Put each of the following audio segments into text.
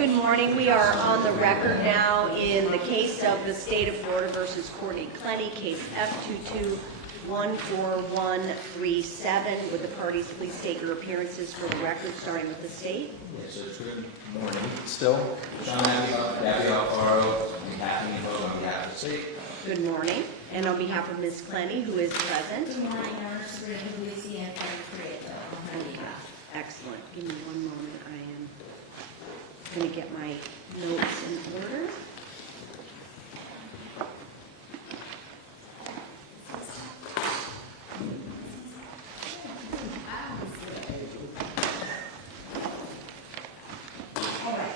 Good morning. We are on the record now in the case of the State of Florida versus Courtney Clenney, case F2214137. Would the parties please state your appearances for the record, starting with the State? Yes, sir. Good morning. Still, Sean Alfaro, on behalf of the State. Good morning. And on behalf of Ms. Clenney, who is present. Good morning, Your Honor. Sabrina Puglisi and Frank Prieto on my behalf. Excellent. Give me one moment. I am going to get my notes in order. All right.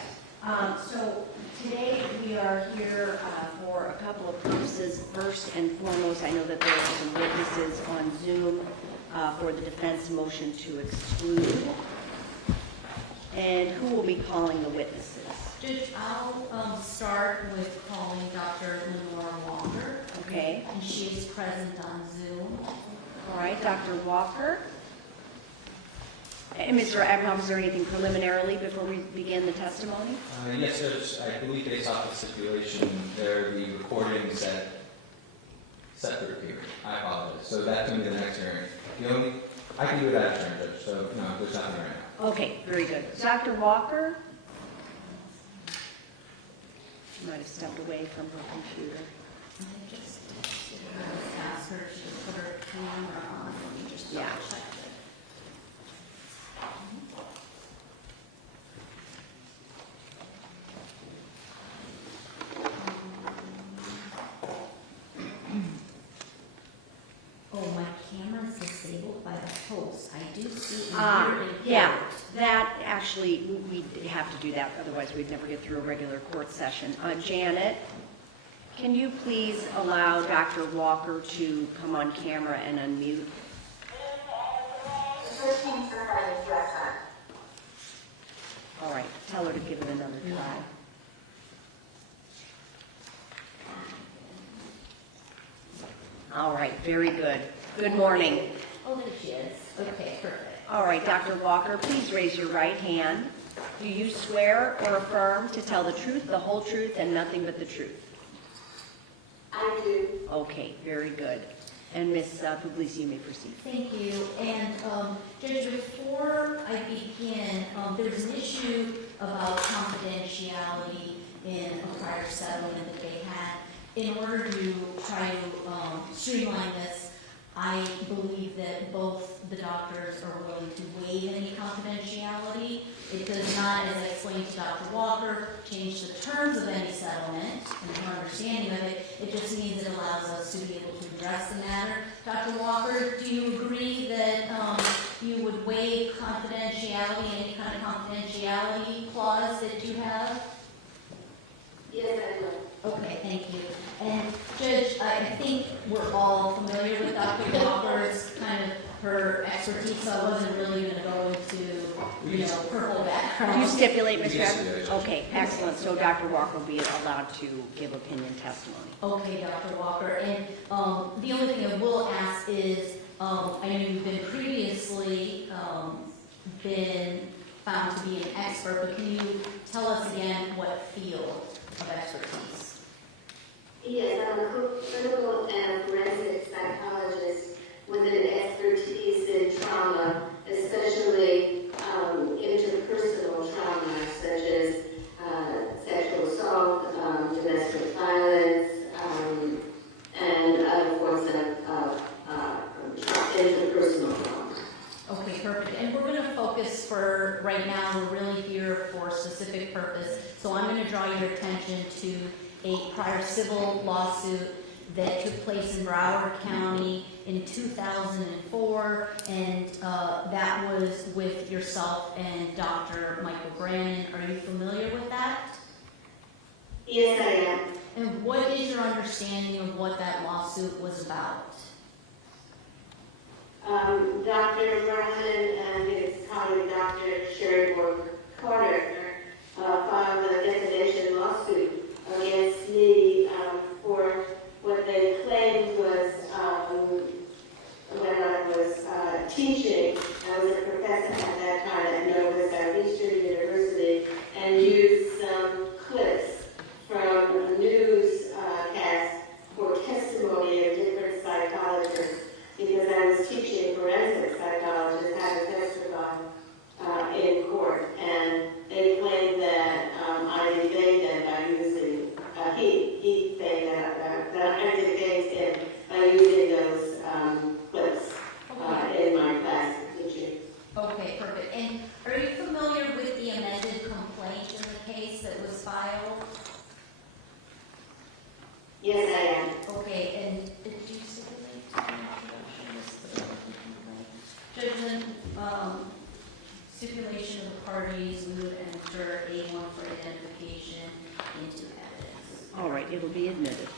So today we are here for a couple of purposes. First and foremost, I know that there are some witnesses on Zoom for the defense motion to exclude. And who will be calling the witnesses? Judge, I'll start with calling Dr. Lenora Walker. Okay. And she is present on Zoom. All right, Dr. Walker. And Mr. Abraham, is there anything preliminarily before we begin the testimony? Yes, Judge. I believe based off the stipulation, there the recordings set for the hearing. I apologize. So that's going to be the next hearing. I can do it at a turn, Judge. So no, there's nothing right now. Okay, very good. Dr. Walker? She might have stepped away from her computer. I just asked her to put her camera on. Let me just double check it. Oh, my camera's disabled by the host. I do see it Yeah, that actually, we have to do that, otherwise we'd never get through a regular court session. Janet, can you please allow Dr. Walker to come on camera and unmute? All right, tell her to give it another try. All right, very good. Good morning. Oh, there she is. Okay, perfect. All right, Dr. Walker, please raise your right hand. Do you swear or affirm to tell the truth, the whole truth, and nothing but the truth? I do. Okay, very good. And Ms. Puglisi, you may proceed. Thank you. And Judge, before I begin, there was an issue about confidentiality in a prior settlement that they had. In order to try to streamline this, I believe that both the doctors are willing to waive any confidentiality. It does not, as I explained to Dr. Walker, change the terms of any settlement and her understanding of it. It just means it allows us to be able to address the matter. Dr. Walker, do you agree that you would waive confidentiality, any kind of confidentiality clause that you have? Yes, I do. Okay, thank you. And Judge, I think we're all familiar with Dr. Walker's kind of her expertise, so I wasn't really going to go into, her whole background. You stipulate, Mr. Yes, Evans? yes. Okay, excellent. So Dr. Walker will be allowed to give opinion testimony. Okay, Dr. Walker. And the only thing I will ask is, I know you've been previously been found to be an expert, but can you tell us again what field of expertise? Yes, I'm a clinical and forensic psychologist with an expertise in trauma, especially interpersonal trauma, such as sexual assault, domestic violence, and other forms of interpersonal trauma. Okay, perfect. And we're going to focus for right now, we're really here for a specific purpose. So I'm going to draw your attention to a prior civil lawsuit that took place in Broward County in 2004, and that was with yourself and Dr. Michael Brannon. Are you familiar with that? Yes, I am. And what is your understanding of what that lawsuit was about? Dr. Brannon and his colleague, Dr. Sherry Carter, filed a defamation lawsuit against me for what they claimed was when I was teaching. I was a professor at that time at Nova Southeastern University and used stipulation of the parties, we would enter A1 for identification into evidence. All right, it'll be admitted.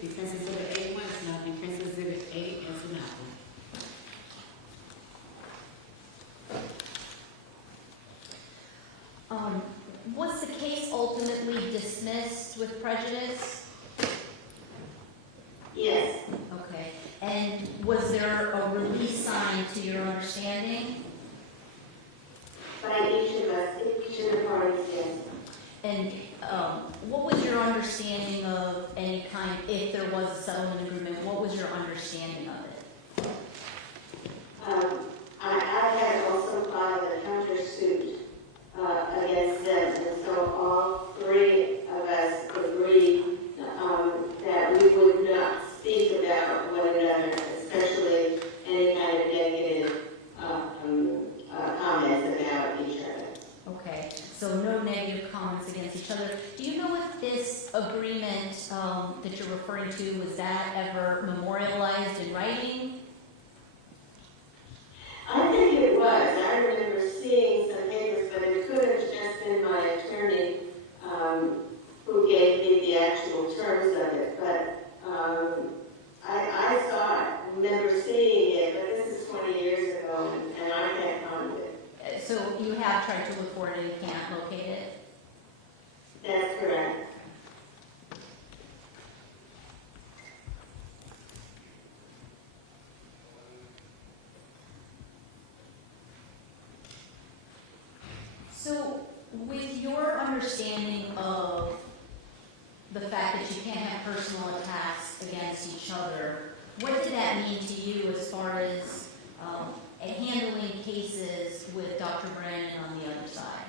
Defense Exhibit A1 is nothing, Defense Exhibit A is nothing. Was the case ultimately dismissed with prejudice? Yes, Okay. And was there a release signed to your understanding? by each of us, each of the parties, yes. And what was your understanding of any kind, if there was a settlement agreement, what was your understanding of it? I had also filed a countersuit against them, and so all three of us agreed that we would not speak about one another, especially any kind of negative comments about each other. Okay, so no negative comments against each other. Do you know if this agreement that you're referring to, was that ever memorialized in writing? I think it was. I remember seeing some papers, but it could have just been my attorney who gave me the actual terms of it. But I saw it, remember seeing it, but this is 20 years ago, and I can't find it. So you have tried to look for it and you can't locate it? That's correct. So with your understanding of the fact that you can't have personal attacks against each other, what did that mean to you as far as handling cases with Dr. Brandon on the other side?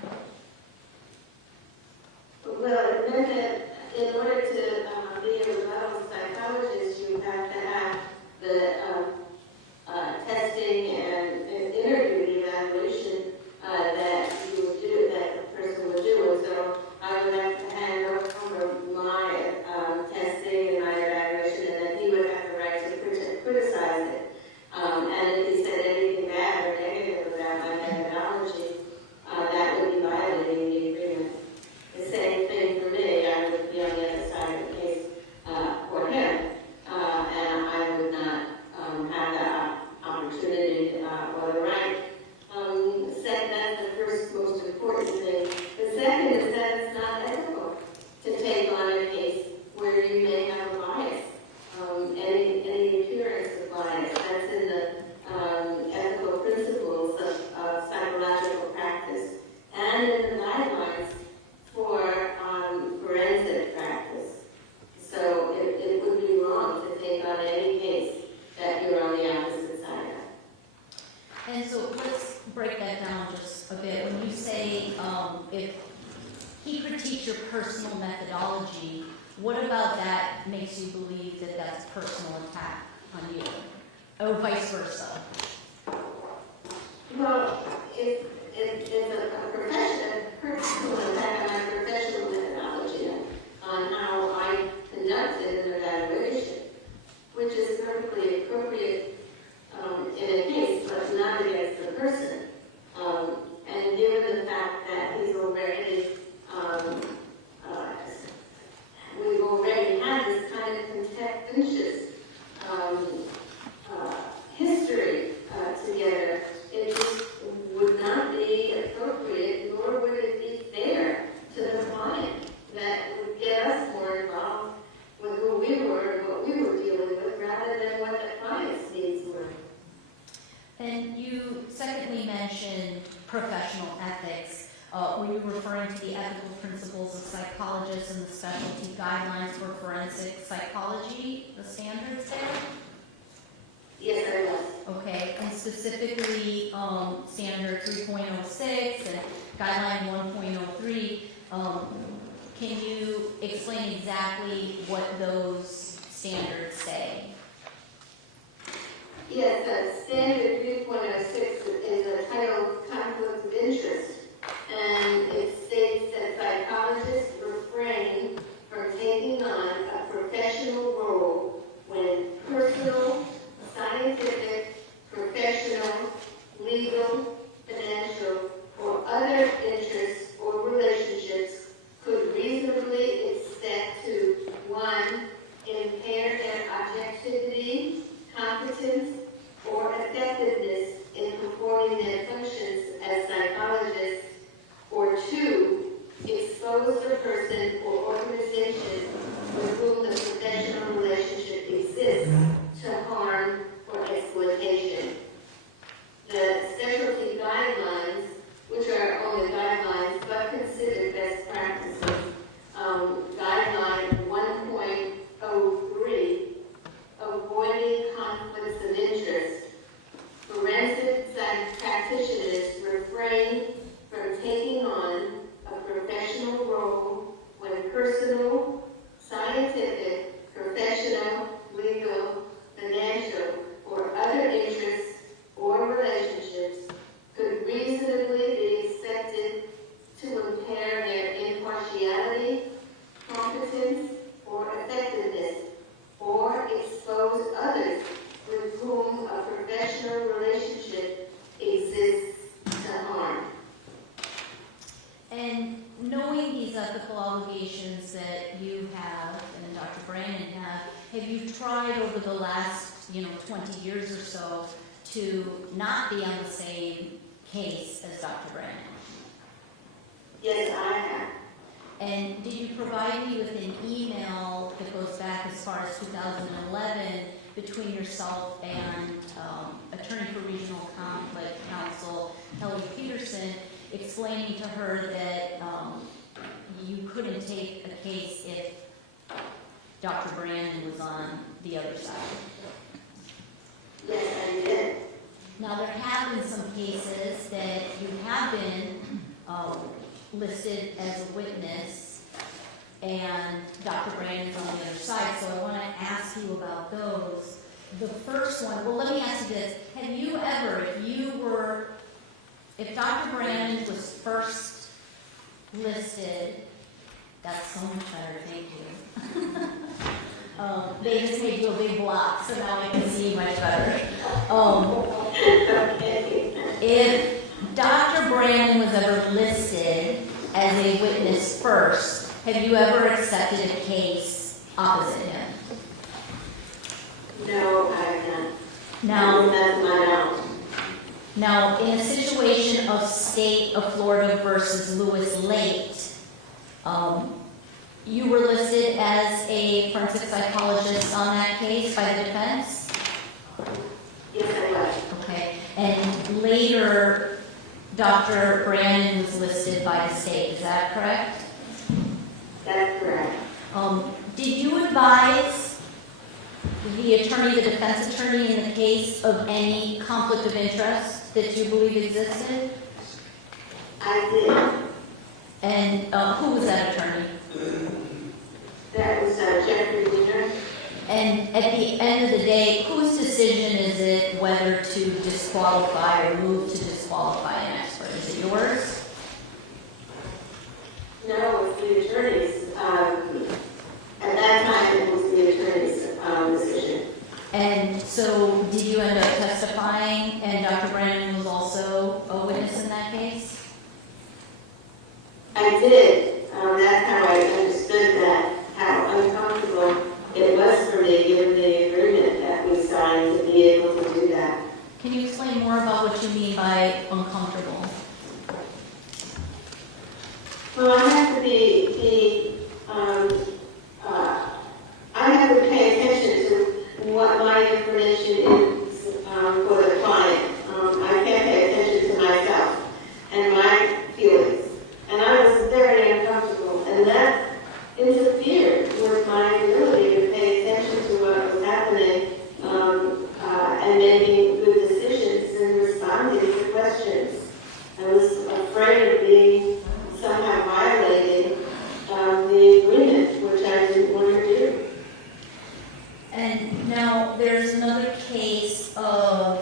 Well, it meant that in order to be a rebuttal psychologist, you have to have the testing and interview evaluation that you would do, that the person would do. And so I would have to hand over my testing and my evaluation, and then he would have the right to criticize it. And if he said anything bad or negative about my methodology, that would be violating the agreement. The same thing for me. I would be on the other side of the case for him, and I would not have the opportunity or the right. Second, that's the first most important thing. The second is that it's not ethical to take on a case where you may have a bias, any appearance of bias. That's in the ethical principles of psychological practice and in the guidelines for forensic practice. So it would be wrong to take on any case that you're on the opposite side of. And so let's break that down just a bit. When you say if he critiques your personal methodology, what about that makes you believe that that's personal attack on you? Or vice versa? Well, it's a personal attack on my professional methodology on how I conducted an evaluation, which is perfectly appropriate in a case, but not against the person. And given the fact that he's already, we've already had this kind of contentious history together, it just would not be appropriate, nor would it be fair to the client that would get us more involved with who we were and what we were dealing with, rather than what the client's needs were. And you secondly mentioned professional ethics. Were you referring to the ethical principles of psychologists and the specialty guidelines for forensic psychology, the standards there? Yes, I was. Okay, and specifically standard 3.06 and guideline 1.03, can you explain exactly what those standards say? Yes, standard 3.06 is a title conflict of interest, and it states that psychologists refrain from taking on a professional role when personal, scientific, professional, legal, financial, allegations that you have and Dr. Brandon have you tried over the last, 20 years or so to not be on the same case as Dr. Brandon? Yes, I have. And did you provide me with an email that goes back as far as 2011 between yourself and Attorney for Regional Conflict Counsel, Kelly Peterson, explaining to her that you couldn't take a case if Dr. Brandon was on the other side? Yes, I did. Now, there have been some cases that you have been listed as a witness, and Dr. Brandon's on the other side, so I want to ask you about those. The first one, well, let me ask you this. Have you ever, if Dr. Brandon was first listed, that's so much better, thank you. They just made you a big block, so now I can see much better. If Dr. Brandon was ever listed as a witness first, have you ever accepted a case opposite him? No, I have Now, not. That's my knowledge. Now, in a situation of State of Florida versus Lewis Lake, you were listed as a forensic psychologist on that case by the defense? Yes, I was. Okay. And later, Dr. Brandon was listed by the state, is that correct? That's correct. Did you advise the defense attorney in the case of any conflict of interest that you believe existed? I And who was that attorney? did. That was Jeffrey Wiener. And at the end of the day, whose decision is it whether to disqualify or move to disqualify an expert? Is it yours? No, it was the attorney's. At that time, it was the attorney's decision. And so did you end up testifying, and Dr. Brandon was also a witness in that case? I did. That's how I understood that, how uncomfortable it was for me, given the agreement that we signed, to be able to do that. Can you explain more about what you mean by uncomfortable? Well, I have to I have to pay attention to what my information is for the client. I can't pay attention to myself and my feelings. And I was very uncomfortable, and that interfered with my ability to pay attention to what was happening and making good decisions and responding to questions. I was afraid of being somehow violating the agreement, which I didn't want to do. And now there's another case of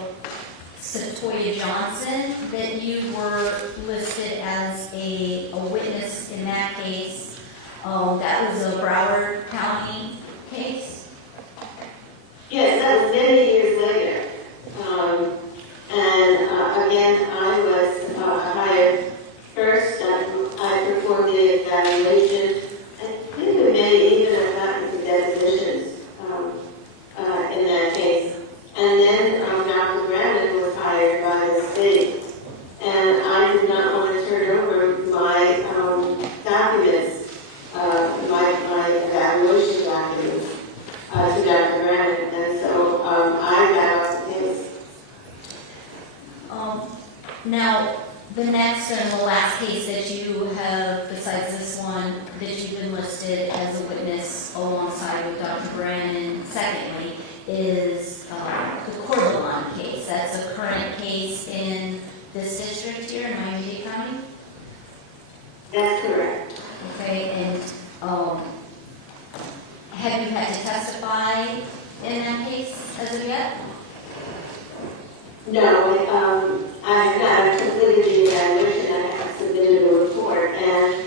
Satoya Johnson that you were listed as a witness in that case. That was a Broward County case. Yes, that was many years later. Again, I was hired first. I performed the evaluation. I think we may even have gotten to depositions in that case. And then Dr. Brandon was hired by the state. And I did not want to turn over my documents, my evaluation documents to Dr. Brandon. And so I got off the case. Now, the next and the last case that you have, besides this one, that you've been listed as a witness alongside with Dr. Brandon, secondly, is the Corvalon case. That's a current case in this district here in Miami-Dade County. That's correct. Okay, and have you had to testify in that case as of yet? No, I have completed the evaluation. I have submitted a report, and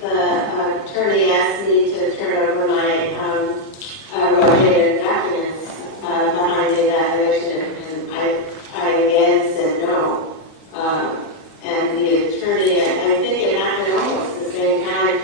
the attorney asked me to turn over my rotated documents behind the evaluation, and I again said no. And the attorney, I think it happened almost the same time,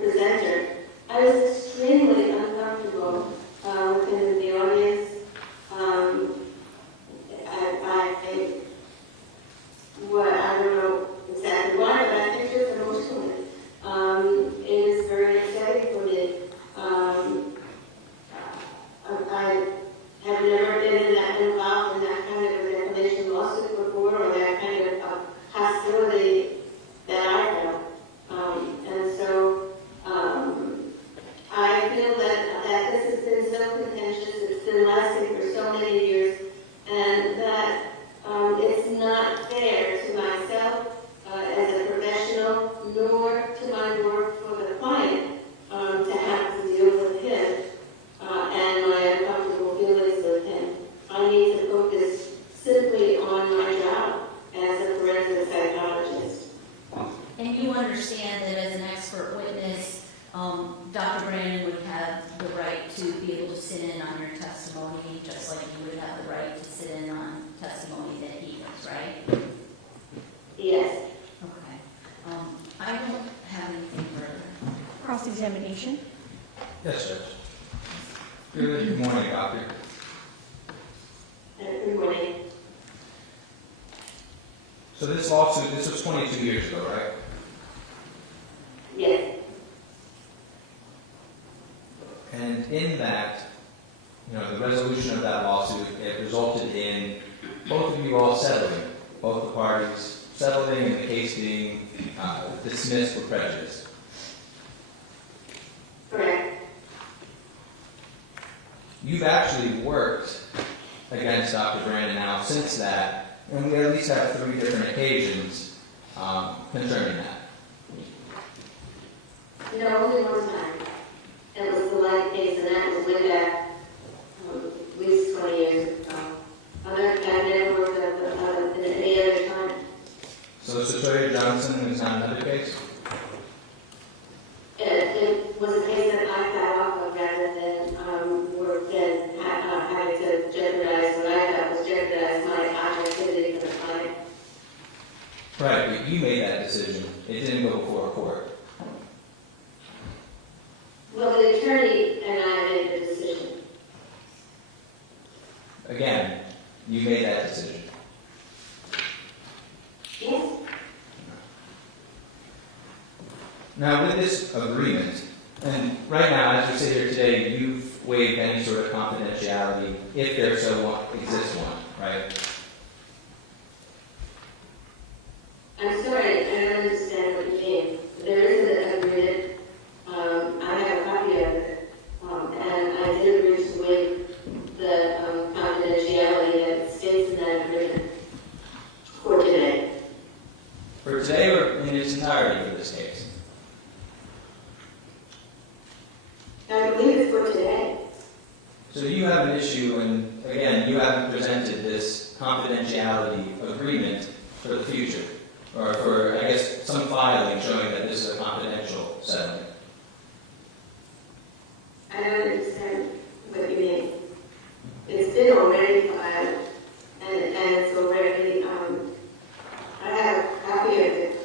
presenter. I was extremely uncomfortable within the audience. I don't know exactly why, but I think just emotionally. It is very exciting for me. I have never been involved in that kind of a defamation lawsuit before, or that kind of hostility that I felt. And so I feel that this has been so contentious, it's been lasting for so many years, and that it's not fair to myself as a professional, nor to my work for the client to have to deal with him and my uncomfortable feelings with him. I need to focus simply on my job as a forensic psychologist. And you understand that as an expert witness, Dr. Brandon would have the right to be able to sit in on your testimony, just like you would have the right to sit in on testimony that he does, right? Yes. Okay. I don't have anything further. Cross-examination? Yes, Judge. Good morning, Doctor. Good morning. So this lawsuit, this was 22 years ago, right? Yes. And in that, the resolution of that lawsuit, it resulted in both of you all settling, both the parties settling and the case being dismissed for prejudice. Correct. You've actually worked against Dr. Brandon now since that, and we at least have 3 different occasions concerning that. No, only one time. It was the light case, and that was way back, at least 20 years ago. I've never worked in any other time. So Satoya Johnson is not another case? It was a case that I got off of rather than work and having to jeopardize what I thought was jeopardize my objectivity for the client. Right, but you made that decision. It didn't go before a court. Well, the attorney and I made the decision. Again, you made that decision. Yes? Now, with this agreement, and right now, as we sit here today, you've waived any sort of confidentiality, if there so exists one, right? I'm sorry, I don't understand what you mean. There is an agreement. I have a copy of it. And I did agree to waive the confidentiality that states in that agreement for today. For today or in its entirety for this case? I believe it's for today. So you have an issue, and again, you haven't presented this confidentiality agreement for the future, or for, I guess, some filing showing that this is a confidential settlement. I don't understand what you mean. It's been already filed, and it's already, I have a copy of it.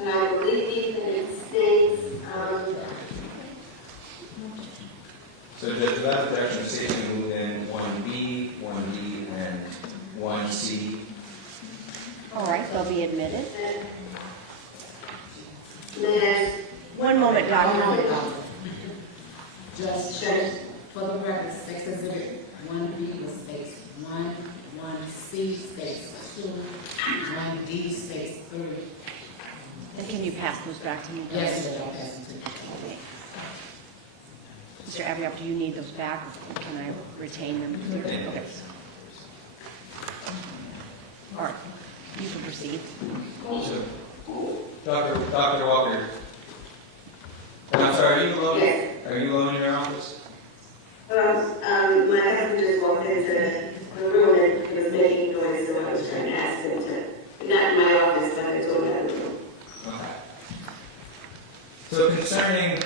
And I believe even it states, So Judge, without objection, safely move in 1B, 1D, and 1C. All right, they'll be admitted. there's, One moment, Doctor. Just for the record, Sex Exhibit 1B was space 1, 1C space 2, 1D space 3. And can you pass those back to me? Doug? Yes, Judge, I'll pass it to you. Okay. Mr. Abiab, do you need those back, or can I retain them? Retain them. Okay. All right, you can proceed. So, Dr. Walker, and I'm sorry, are you alone? Yes. Are you alone in your office? my husband just walked into the room and he was making noise, so I was trying to ask him to, not in my office, but I told him. Okay. So concerning,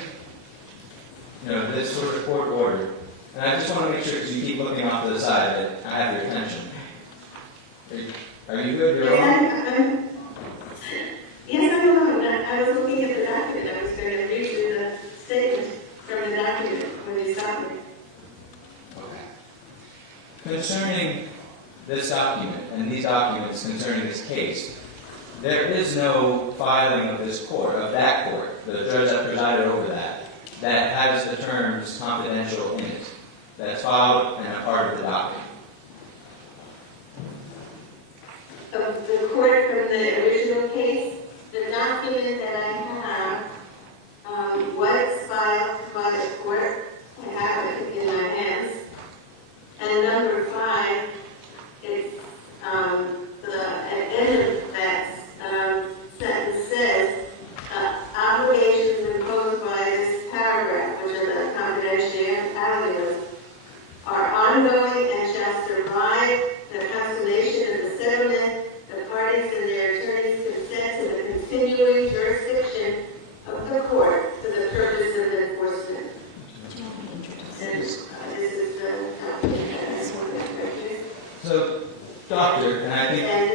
this sort of court order, and I just want to make sure, because you keep looking off to the side, that I have your attention. Are you good? You're on? Yes, I'm alone. I was looking at the document. I was going to read you the statement from the document when you stopped me. Okay. Concerning this document and these documents concerning this case, there is no filing of this court, of that court, the judge that presided over that has the terms confidential in it. That's filed and a part of the document. Of the court from the original case, the document that I have was filed by the court. I have it in my hands. And number 5, it's at the end of that sentence says, obligations imposed by this paragraph, which are the confidentiality lists, are ongoing and shall survive the consummation of the settlement. The parties and their attorneys consent to the continuing jurisdiction of the court for the purpose of enforcement. And this is the document that I wanted to introduce. So, Doctor, and I think... And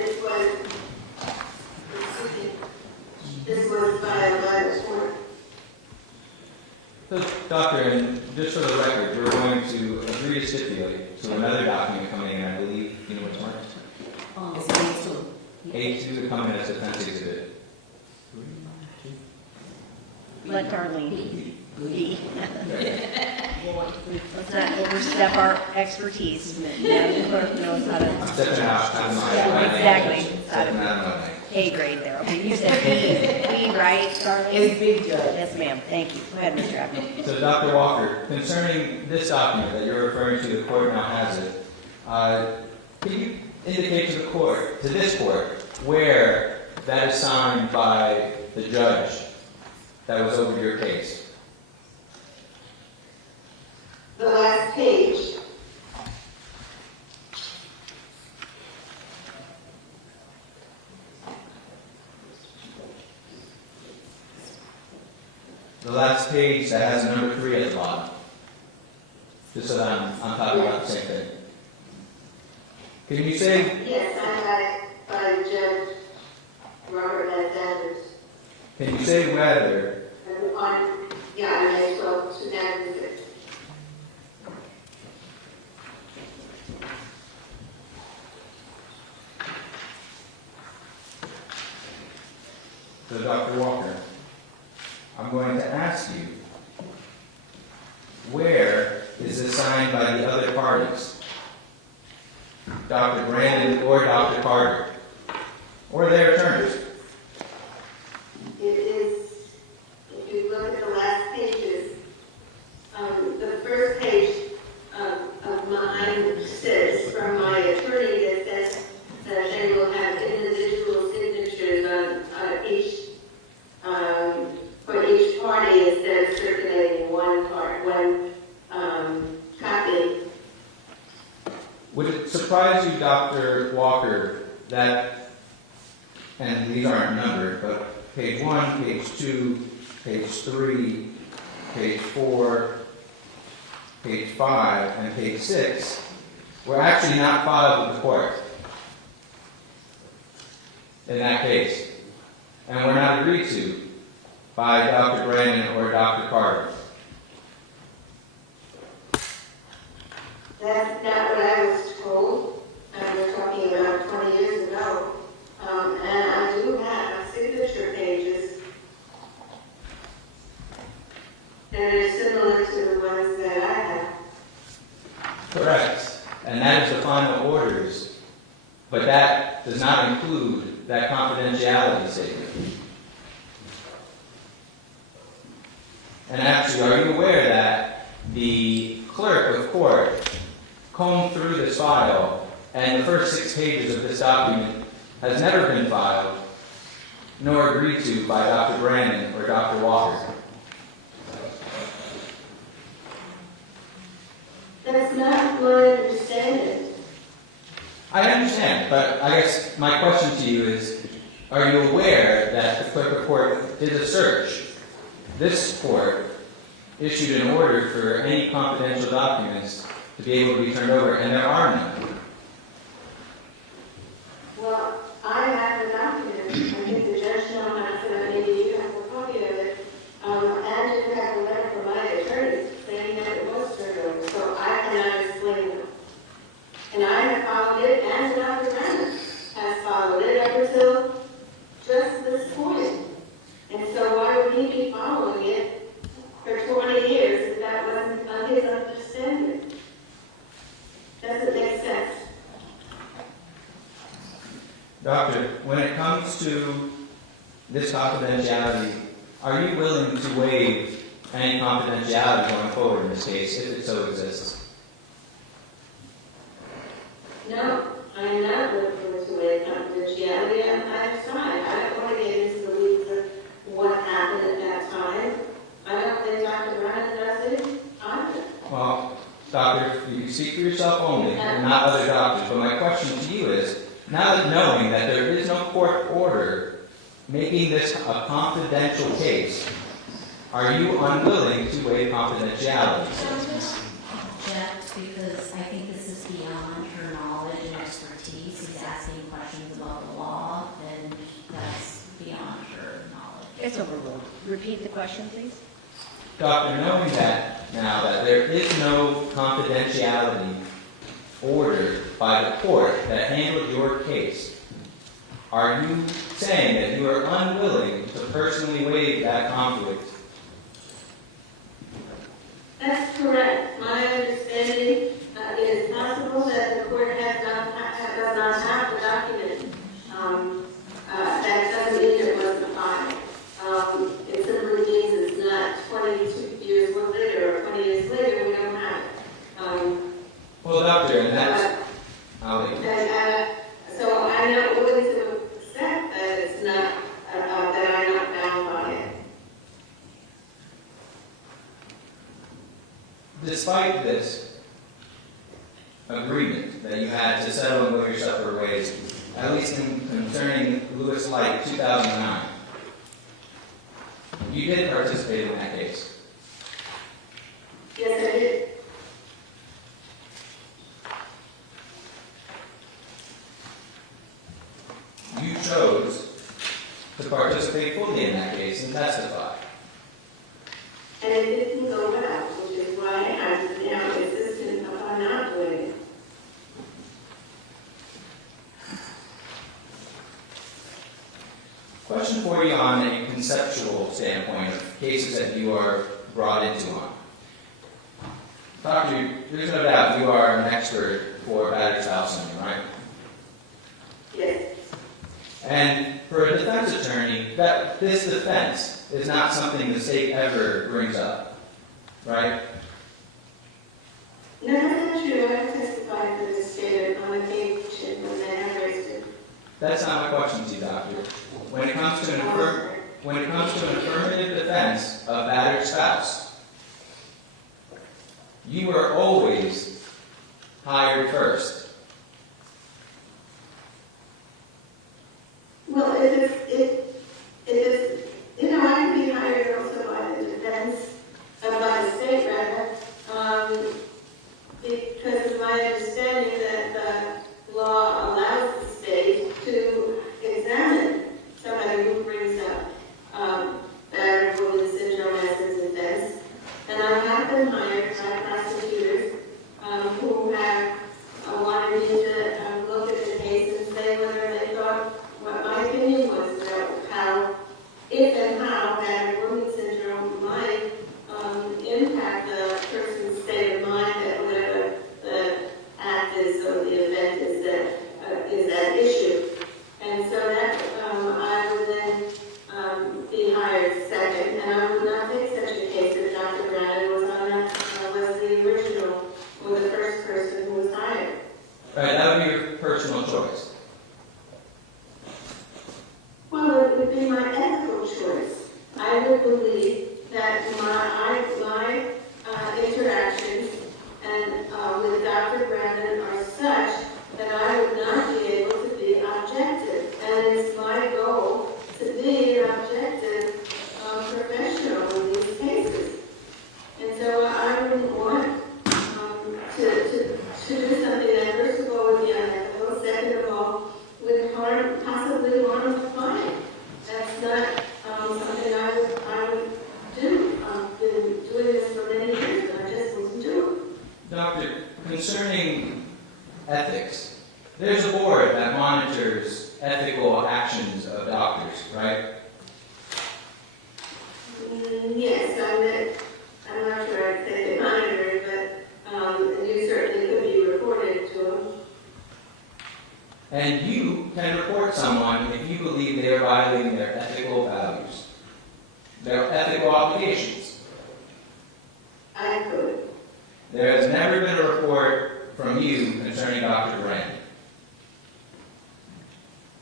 this was filed by the court. So, Doctor, and just for the record, we're going to agree to stipulate to another document coming in, I believe, you know what's marked? It's A2. A2 to come in as defense exhibit. Let Darlene be. Okay. Let's not overstep our expertise. Madam Clerk knows how to, I'm stepping out of my... exactly. Stepping out of my... A grade there. Okay, you said B, right, Darlene? It's big, Judge. Yes, ma'am. Thank you. Go ahead, Mr. Abney. So, Dr. Walker, concerning this document that you're referring to, the court now has it, can you indicate to the court, to this court, where that is signed by the judge that was over your case? The last page. The last page that has number 3 at the bottom. Just so that I'm talking about the same thing. Can you say, Yes, I got it by Judge Robert Alexander. can you say whether On May 12, 2006. So, Dr. Walker, I'm going to ask you, where is this signed by the other parties? Dr. Brandon or Dr. Carter? Or their attorneys? It is, if you look at the last pages, the first page of mine says, from my attorney, that says that they will have individual signatures on each, for each party instead of circulating one copy. Would it surprise you, Dr. Walker, that, and these aren't numbered, but page 1, page 2, page 3, page 4, page 5, and page 6 were actually not filed with the court in that case, and were not agreed to by Dr. Brandon or Dr. Carter? That's not what I was told. We're talking about 20 years ago. And I do have signature pages that are similar to the ones that I have. Correct. And that is the final orders, but that does not include that confidentiality statement. And actually, are you aware that the clerk of court combed through this file, and the first 6 pages of this document has never been filed, nor agreed to by Dr. Brandon or Dr. Walker? That's not my understanding. I understand, but I guess my question to you is, are you aware that the clerk of court did a search? This court issued an order for any confidential documents to be able to be turned over, and there are none. Well, I have the document. I think the judge now has it, maybe you have a copy of it. And you have a letter from my attorney saying that it was turned over, so I cannot explain it. And I have followed it, and Dr. Brandon has followed it up until just this point. And so why would he be following it for 20 years if that wasn't his understanding? Doesn't make sense. Doctor, when it comes to this confidentiality, are you willing to waive any confidentiality going forward in this case, if it so exists? No, I am not looking to waive confidentiality. I'm sorry. I don't want to get into the weeds of what happened at that time. I don't think Dr. Brandon does it either. Well, doctor, you can speak for yourself only, and not other doctors, but my question to you is, now that knowing that there is no court order making this a confidential case, are you unwilling to waive confidentiality? Object, because I think this is beyond her knowledge and expertise. He's asking questions about the law, and that's beyond her knowledge. It's overruled. Repeat the question, please. Doctor, knowing that now that there is no confidentiality order by the court that handled your case, are you saying that you are unwilling to personally waive that conflict? That's correct. My understanding it is possible that the court does not have the document. That doesn't mean it wasn't filed. It simply means it's not 22 years later or 20 years later, we don't have it. Well, doctor, and that's... I'll leave. So I'm not willing to accept that it's not, that I'm not bound by it. Despite this agreement that you had to settle and go your separate ways, at least concerning Lewis Light 2009, you did participate in that case. Yes, I did. You chose to participate fully in that case and testify. And it didn't go well, which is why I'm now insistent upon not doing it. Question for you on a conceptual standpoint of cases that you are brought into on. Doctor, there's no doubt you are an expert for battered spouse syndrome, right? Yes. And for a defense attorney, that this defense is not something the state ever brings up, right? No, that's not true. I testified to the state on occasion when they have raised it. That's not my question to you, doctor. When it comes to an affirmative defense of battered spouse, you were always hired first. Well, if it's, you know, I can be hired also by the defense, by the state rather, because it's my understanding that the law allows the state to examine somebody who brings up battered woman syndrome as a defense. And I have been hired by prosecutors who have wanted me to look at the case and say whether they thought what my opinion was about how, if and how battered woman syndrome might impact the person's state of mind at whatever the act is or the event is that is at issue. And so that I would then be hired second, and I would not take such a case if Dr. Brandon was the original or the first person who was hired. Right, that would be your personal choice. Well, it would be my ethical choice. I would believe that my interactions and with Dr. Brandon are such that I would not be able to be objective. And it's my goal to be an objective professional in these cases. And so I wouldn't want to do something that, first of all, would be unethical, second of all, would board that monitors ethical actions of doctors, right? Yes, I'm not sure I'd say they monitor, but you certainly could be reported to them. And you can report someone if you believe they are violating their ethical values, their ethical obligations. I could. There has never been a report from you concerning Dr. Brand.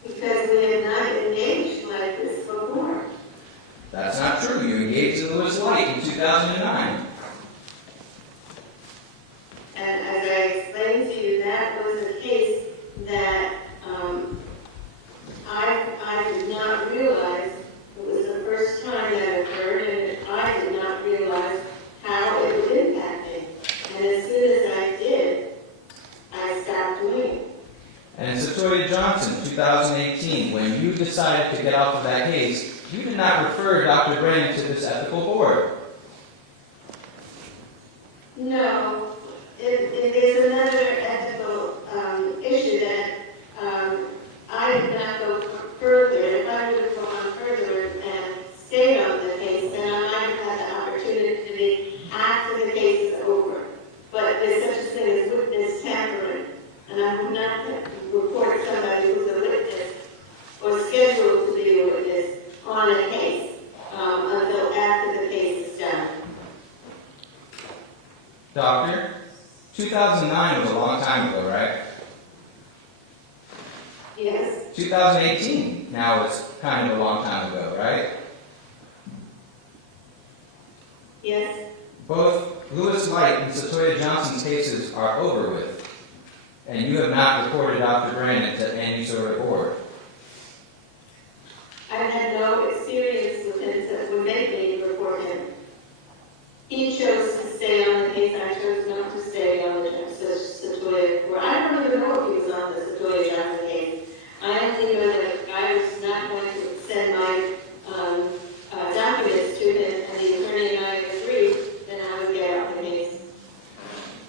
Because we have not engaged like this before. That's not true. You engaged in Lewis Light in 2009. And as I explained to you, that was a case that I did not realize. It was the first time that occurred, and I did not realize how it would impact me. And as soon as I did, I stopped doing it. And Satoya Johnson, 2018, when you decided to get off of that case, you did not refer Dr. Brand to this ethical board. No, it is another ethical issue that I did not go further. If I would have gone further and stayed on the case, then I might have had the opportunity after the case is over. But there's such a thing as witness tampering, and I would not report somebody who's a witness or scheduled to be a witness on a case until after the case is done. Doctor, 2009 was a long time ago, right? Yes, 2018, now it's kind of a long time ago, right? yes, Both Lewis Light and Satoya Johnson's cases are over with, and you have not reported Dr. Brand to any sort of board. I've had no experience with him that would make me report him. He chose to stay on the case, I chose not to stay on the Satoya, where I don't even know if he was on the Satoya Johnson case. I only know that if I was not going to send my documents to him and the attorney and I agreed, then I would get out the case.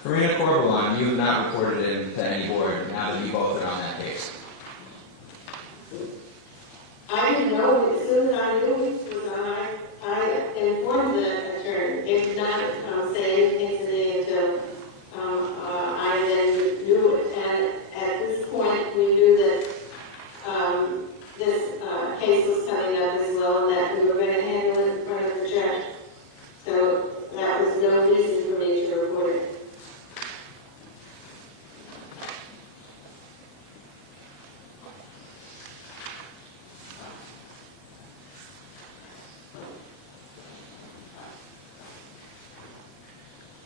Karina Corbalon, you have not reported him to any board now that you both are on that case. I didn't know, as soon as I knew it was on, I informed the attorney. They did not say anything to me until I then knew it. And at this point, we knew that this case was coming up as well, and that we were going to handle it in front of the judge. So that was no reason for me to report it.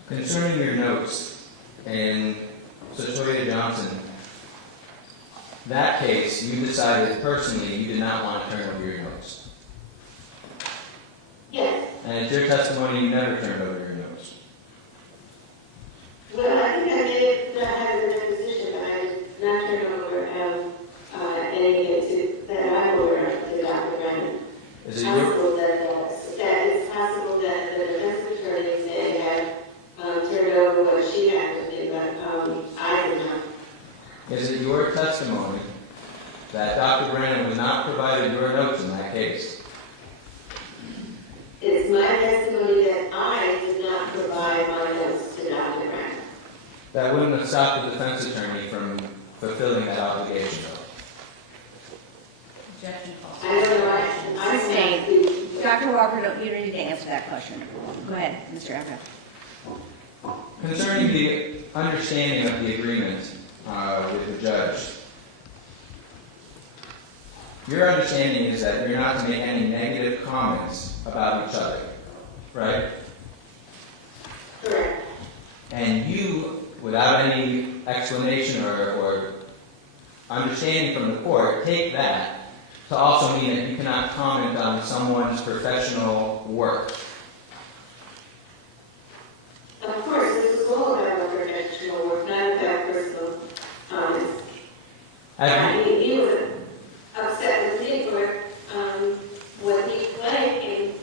Concerning your notes in Satoya Johnson, that case, you decided personally you did not want to turn over your notes. Yes. And it's your testimony you never turned over your notes. Well, I think I did not have a deposition, but I did not turn over anything that I'm aware of to Dr. Brennan. Is it your, It's possible that the defense attorney may have turned over what she had to me, but I did not. is it your testimony that Dr. Brandon was not provided your notes in that case? It's my testimony that I did not provide my notes to Dr. Brennan. That wouldn't have stopped the defense attorney from fulfilling that obligation, though. Objection called. I don't know, I Sustained. Dr. Walker, no, you don't need to answer that question. Go ahead, Mr. Abbott. Concerning the understanding of the agreement with the judge, your understanding is that you're not to make any negative comments about each other, right? Correct. And you, without any explanation or understanding from the court, take that to also mean that you cannot comment on someone's professional work. Of course, this is all about my professional work, not about personal comments. He was upset with me for what he claimed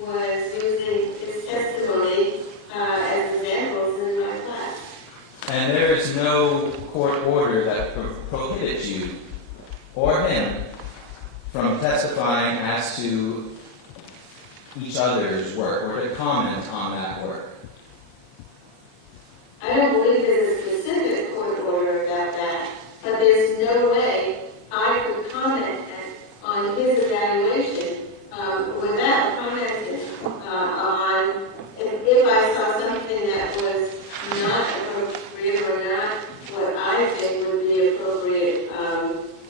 was using his testimony as examples in my class. And there is no court order that prohibits you or him from testifying as to each other's work or to comment on that work? I don't believe there's a specific court order about that, but there's no way I could comment on his evaluation without commenting on if I saw something that was not appropriate or not what I think would be appropriate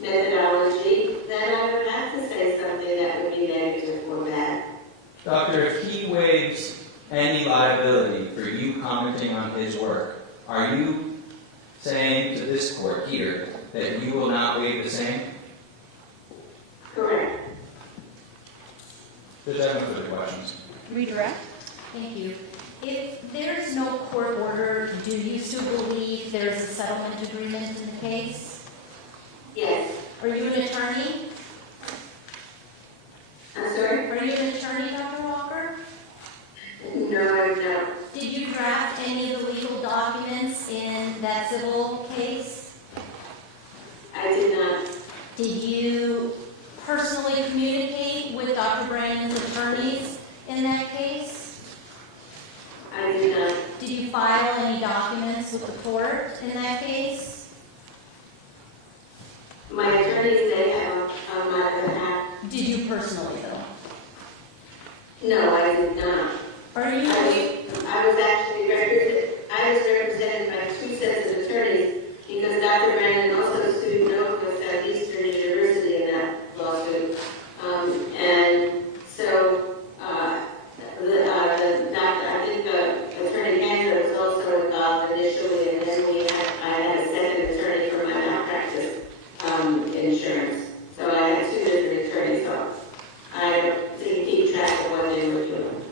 methodology, then I would have to say something that would be negative or bad. Doctor, if he waives any liability for you commenting on his work, are you saying to this court here that you will not waive the same? Correct. Judge, I have no further questions. Redirect? Thank you. If there's no court order, do you still believe there's a settlement agreement in the case? Yes. Are you an attorney? I'm sorry? Are you an attorney, Dr. Walker? No, I'm not. Did you draft any of the legal documents in that civil case? I did not. Did you personally communicate with Dr. Brandon's attorneys in that case? I did not. Did you file any documents with the court in that case? My attorneys, they have on my behalf. Did you personally, though? No, I did not. Are you? I was actually represented by two sets of attorneys because Dr. Brandon also sued Northwest Southeastern University in that lawsuit. And so, I think the attorney Handler was also involved initially, and then I had a second attorney for my malpractice insurance. So I had two different attorneys, so I didn't keep track of what they were doing.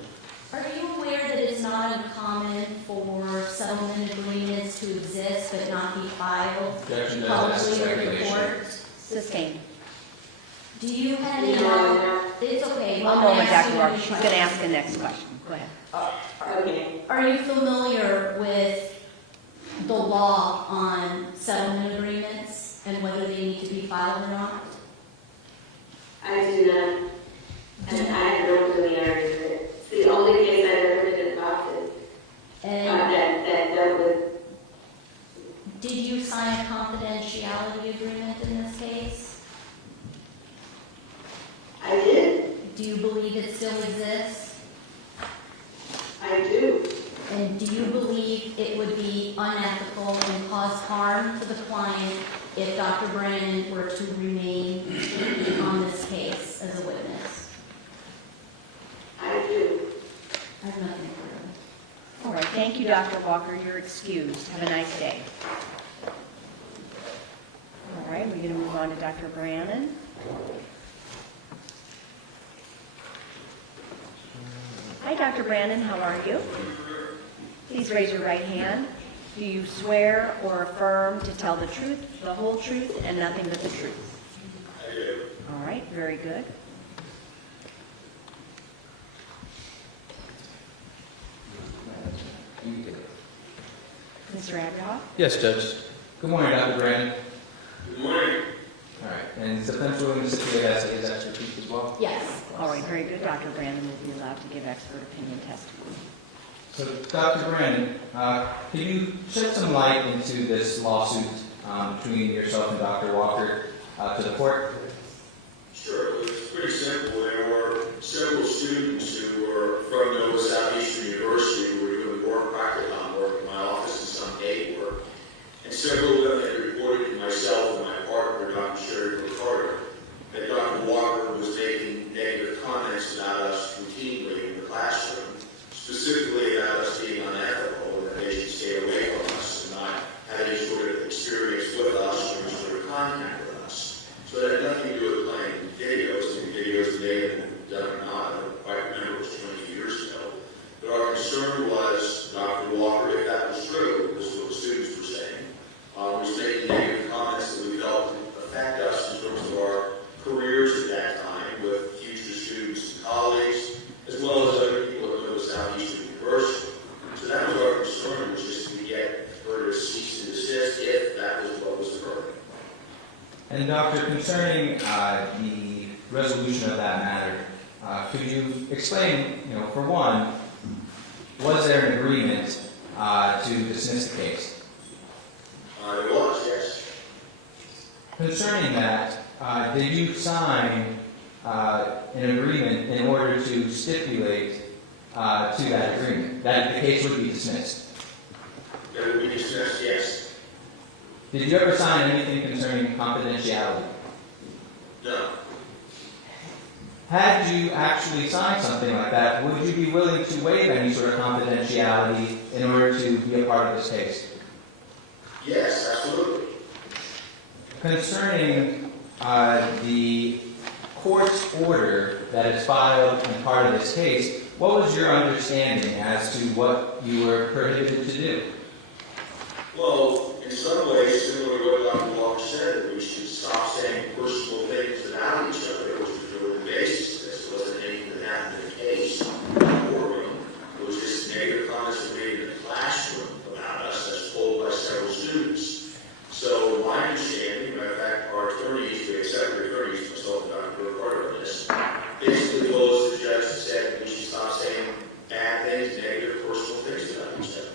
Are you aware that it's not uncommon for settlement agreements to exist but not be filed Objection, publicly that's with the speculation. court? Sustained. Do you have any No, knowledge? It's okay. One I'm moment, asking Dr. Walker. you She's questions. going to ask the next question. Go ahead. Okay. Are you familiar with the law on settlement agreements and whether they need to be filed or not? I do not. And I have no familiarity with it. It's the only case I've ever been involved in. And That would. did you sign a confidentiality agreement in this case? I did. Do you believe it still exists? I do. And do you believe it would be unethical and cause harm to the client if Dr. Brandon were to remain on this case as a witness? I do. I have nothing further. All right. Thank you, Dr. Walker. You're excused. Have a nice day. All right. We're going to move on to Dr. Brandon. Hi, Dr. Brandon. How are you? Please raise your right hand. Do you swear or affirm to tell the truth, the whole truth, and nothing but the truth? I do. All right. Very good. Mr. Adcock? Yes, Judge. Good morning, Dr. Brandon. Good morning. All right, and is the defense willing to stipulate as to his expertise as well? Yes. All right, very good. Dr. Brandon will be allowed to give expert opinion testimony. So, Dr. Brandon, can you shed some light into this lawsuit between yourself and Dr. Walker to the court? Sure, it's pretty simple. There were several students who were from Northwest Southeastern University who were doing work, practicum work in my office and some paid work. And several of them had reported to myself and my partner, Dr. Sherry Carter, that Dr. Walker was making negative comments about us routinely in the classroom, specifically about us being unethical and that they should stay away from us and not have any sort of experience with us or any sort of contact with us. So that had nothing Doctor, concerning the resolution of that matter, could you explain, for one, was there an agreement to dismiss the case? There was, yes. Concerning that, did you sign an agreement in order to stipulate to that agreement, that the case would be dismissed? That would be discussed, yes. Did you ever sign anything concerning confidentiality? No. Had you actually signed something like that, would you be willing to waive any sort of confidentiality in order to be a part of this case? Yes, absolutely. Concerning the court's order that is filed and part of this case, what was your understanding as to what you were prohibited to do? Well, in some ways, similar to what Dr. Walker said, that we should stop saying personal things about each other, which was really the basis of this. It wasn't anything that happened in the case or courtroom. It was just negative comments made in the classroom about us as told by several students. So my understanding, matter of fact, our attorneys, we accepted attorneys, myself and Dr. Burkhardt on this, basically told us the judge said we should stop saying bad things, negative personal things about each other.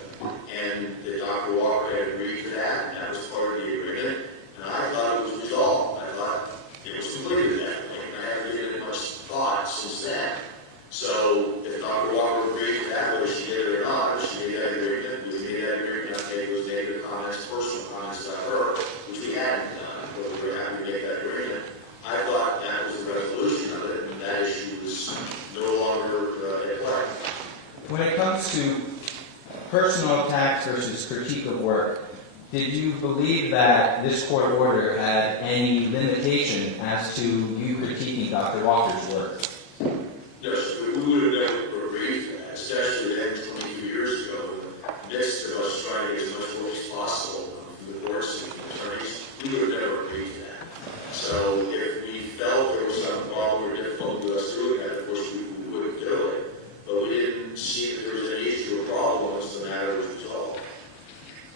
And the Dr. Walker had agreed to that, and that was part of the agreement. And I thought it was resolved. I thought it was completed at that point. I haven't given it much thought since then. So if Dr. Walker agreed to that, whether she did it or not, if she made that agreement, we made that agreement, I think it was negative comments, personal comments about her, which we hadn't done, but we were happy to make that agreement. I thought that was the resolution of it, and that issue was no longer at play. When it comes to personal attacks versus critique of work, did you believe that this court order had any limitation as to you critiquing Dr. Walker's work? Yes, we would have never agreed to that, especially then 22 years ago, in the midst of us trying to get as much work as possible from the courts and attorneys. We would have never agreed to that. So if we felt there was some problem or difficult with us doing that, of course we would do it. But we didn't see that there was any issue or problem once the matter was resolved.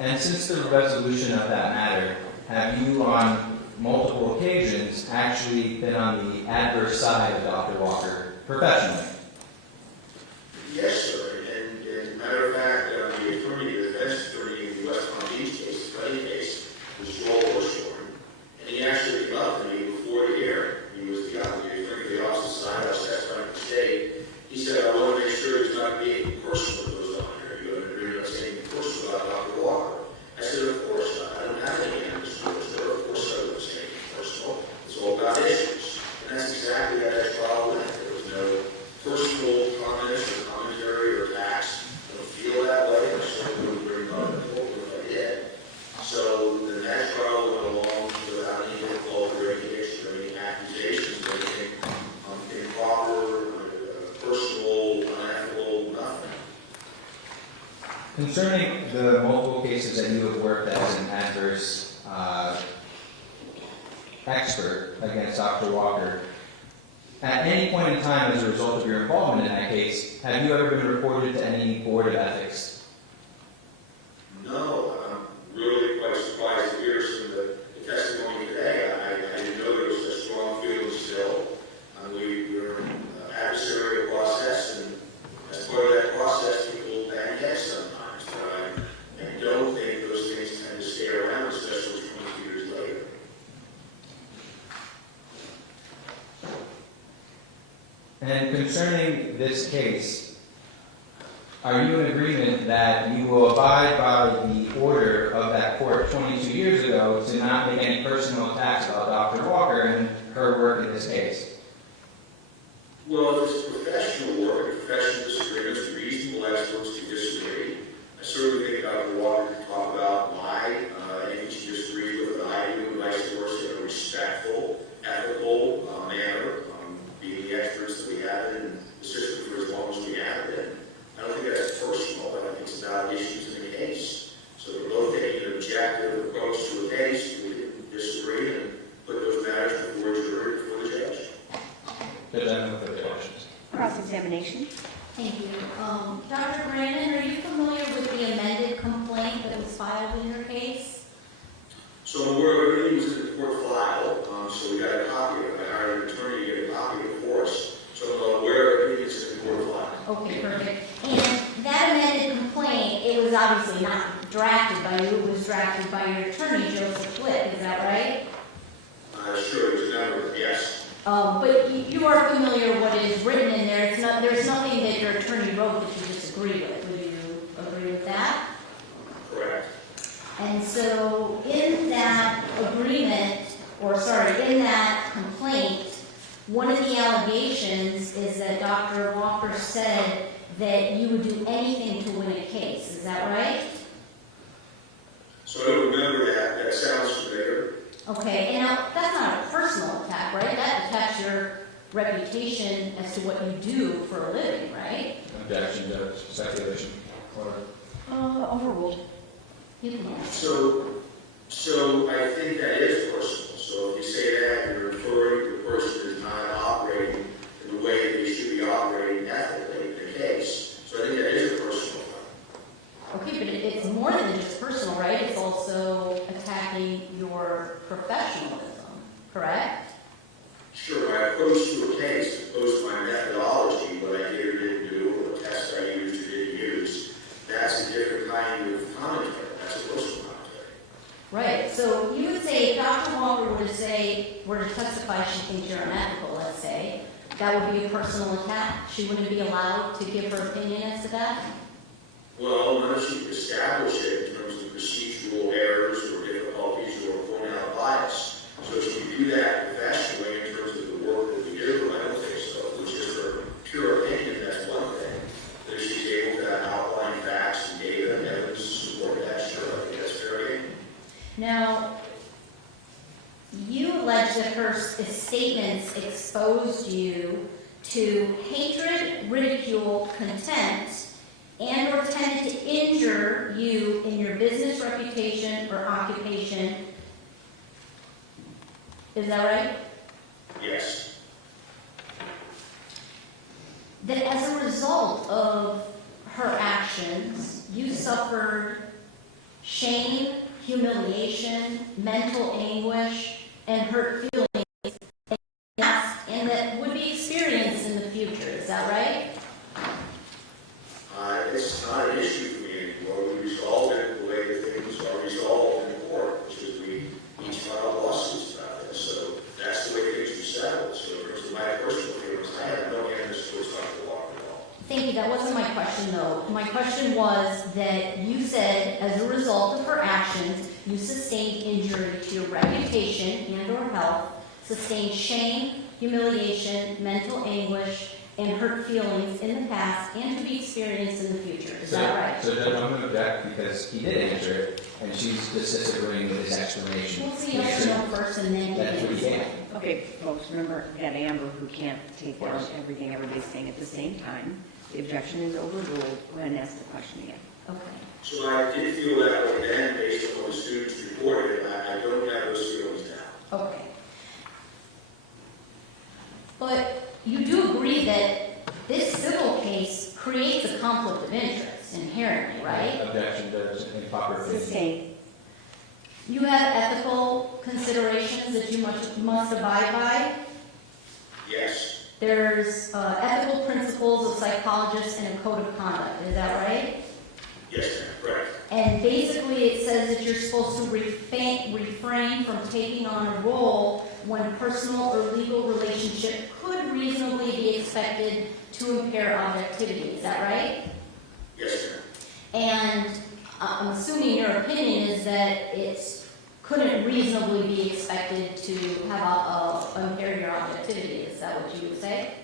And since the resolution of that matter, have you on multiple occasions actually been on the adverse side of Dr. Walker professionally? Yes, sir. And as a matter of fact, the attorney, the defense attorney in the West Palm Beach case, the Clenney case, was Joel Bushorn. And he actually came up to me before the hearing. He was the attorney of the opposite side. I was testifying for the state. He said, I want to make sure it's not being personal that goes on here. You have an agreement on saying personal about Dr. Walker. I said, of course not. I don't have any animals to sir. Of course I wouldn't say anything personal. It's all about issues. And that's exactly how that trial went. There was no personal comments or commentary or attacks. I don't feel that way. I certainly wouldn't bring it up in court if I did. So then that trial went along without any difficulty or any accusations or anything improper, personal, unethical, nothing. Concerning the multiple cases that you have worked as an adverse expert against Dr. Walker, at any point in time as a result of your involvement in that case, have you ever been reported to any board of ethics? No, I'm really quite surprised to hear some of the testimony today. I didn't know there was a strong feeling still. We were in an adversarial process, and as part of that process, people bang heads sometimes. But I don't think those things tend to stay around, especially 20 years later. And concerning this case, are you in agreement that you will abide by the order of that court 22 years ago to not make any personal attacks about Dr. Walker and her work in this case? Well, if it's professional work, and professional disagreements, reasonable experts can disagree. I certainly think Dr. Walker can talk about why anything she disagrees with that I do, and vice versa, in a respectful, ethical manner, being the experts that we have in the system for as long as we have it. I don't think that's personal, but I think it's about issues in the case. So we're both taking an objective approach to a case. We can disagree and put those matters before a jury, before the judge. Judge, I have no further questions. Cross-examination. Thank you. Dr. Brandon, are you familiar with the amended complaint that was filed in your case? So I'm aware of everything was in the court file. Okay, perfect. And that amended complaint, it was obviously not drafted by you, it was drafted by your attorney, Joseph Flick, is that right? Sure, there's a number, yes. But you are familiar with what is written in there. It's not, there's nothing that your attorney wrote that you disagree with. Would you agree with that? Correct. And so in that agreement, in that complaint, one of the allegations is that Dr. Walker said that you would do anything to win a case. Is that right? So I don't remember that. That sounds familiar. Okay, and now that's not a personal attack, right? That attacks your reputation as to what you do for a living, right? Objection, Judge. Speculation. Order. Overruled. You can ask. So I think that is personal. So if you say that, you're referring to the person who's not operating in the way that he should be operating ethically in the case. So I think that is a personal one. Okay, but it's more than just personal, right? It's also attacking your professionalism, correct? Sure, my approach to a case, opposed to my methodology, what I did or didn't do, or the test I used or didn't use, that's a different kind of commentary. That's a personal commentary. Right, so you would say if Dr. Walker were to testify she thinks you're unethical, let's say, that would be a personal attack? She wouldn't be allowed to give her opinion as to that? Well, unless you can establish it in terms of procedural errors or difficulties or point out bias. So if you do that professionally in terms of the work that we do, I don't think so. Which is her pure opinion, that's one thing. That she's able to outline facts and data and evidence to support that, sure, I think that's fair game. Now, you allege that her statements exposed you to hatred, ridicule, contempt, and or tended to injure you in your business reputation or occupation. Is that right? Yes. That as a result of her actions, you suffered shame, humiliation, mental anguish, and hurt feelings in the past, and that would be experienced in the future. Is that right? It's not an issue for me anymore. We resolved it the way that things are resolved in court, which is we each file lawsuits about this. So that's the way things are settled. So in terms of my personal feelings, I have no animus towards Dr. Walker at all. Thank you. That wasn't my question, though. My question was that you said, as a result of her actions, you sustained injury to your reputation and or health, sustained shame, humiliation, mental anguish, and hurt feelings in the past and to be experienced in the future. Is that right? So Judge, I'm going to object because he did answer it, and she's just disagreeing with his explanation. We'll see yes or no first, and then That's what he did. Okay, folks, remember that Amber who can't take down everything everybody's saying at the same time. The objection is overruled. Go ahead and ask the question again. Okay. So I did feel that way then, based on what the students reported. I don't have those feelings now. Okay. But you do agree that this civil case creates a conflict of interest inherently, right? Objection, Judge, improper opinion. Sustained. You have ethical considerations that you must abide by. Yes. There's ethical principles of psychologists and a code of conduct. Is that right? Yes, ma'am. Correct. And basically it says that you're supposed to refrain from taking on a role when personal or legal relationship could reasonably be expected to impair objectivity. Is that right? Yes, ma'am. And I'm assuming your opinion is that it couldn't reasonably be expected to have impair your objectivity. Is that what you would say?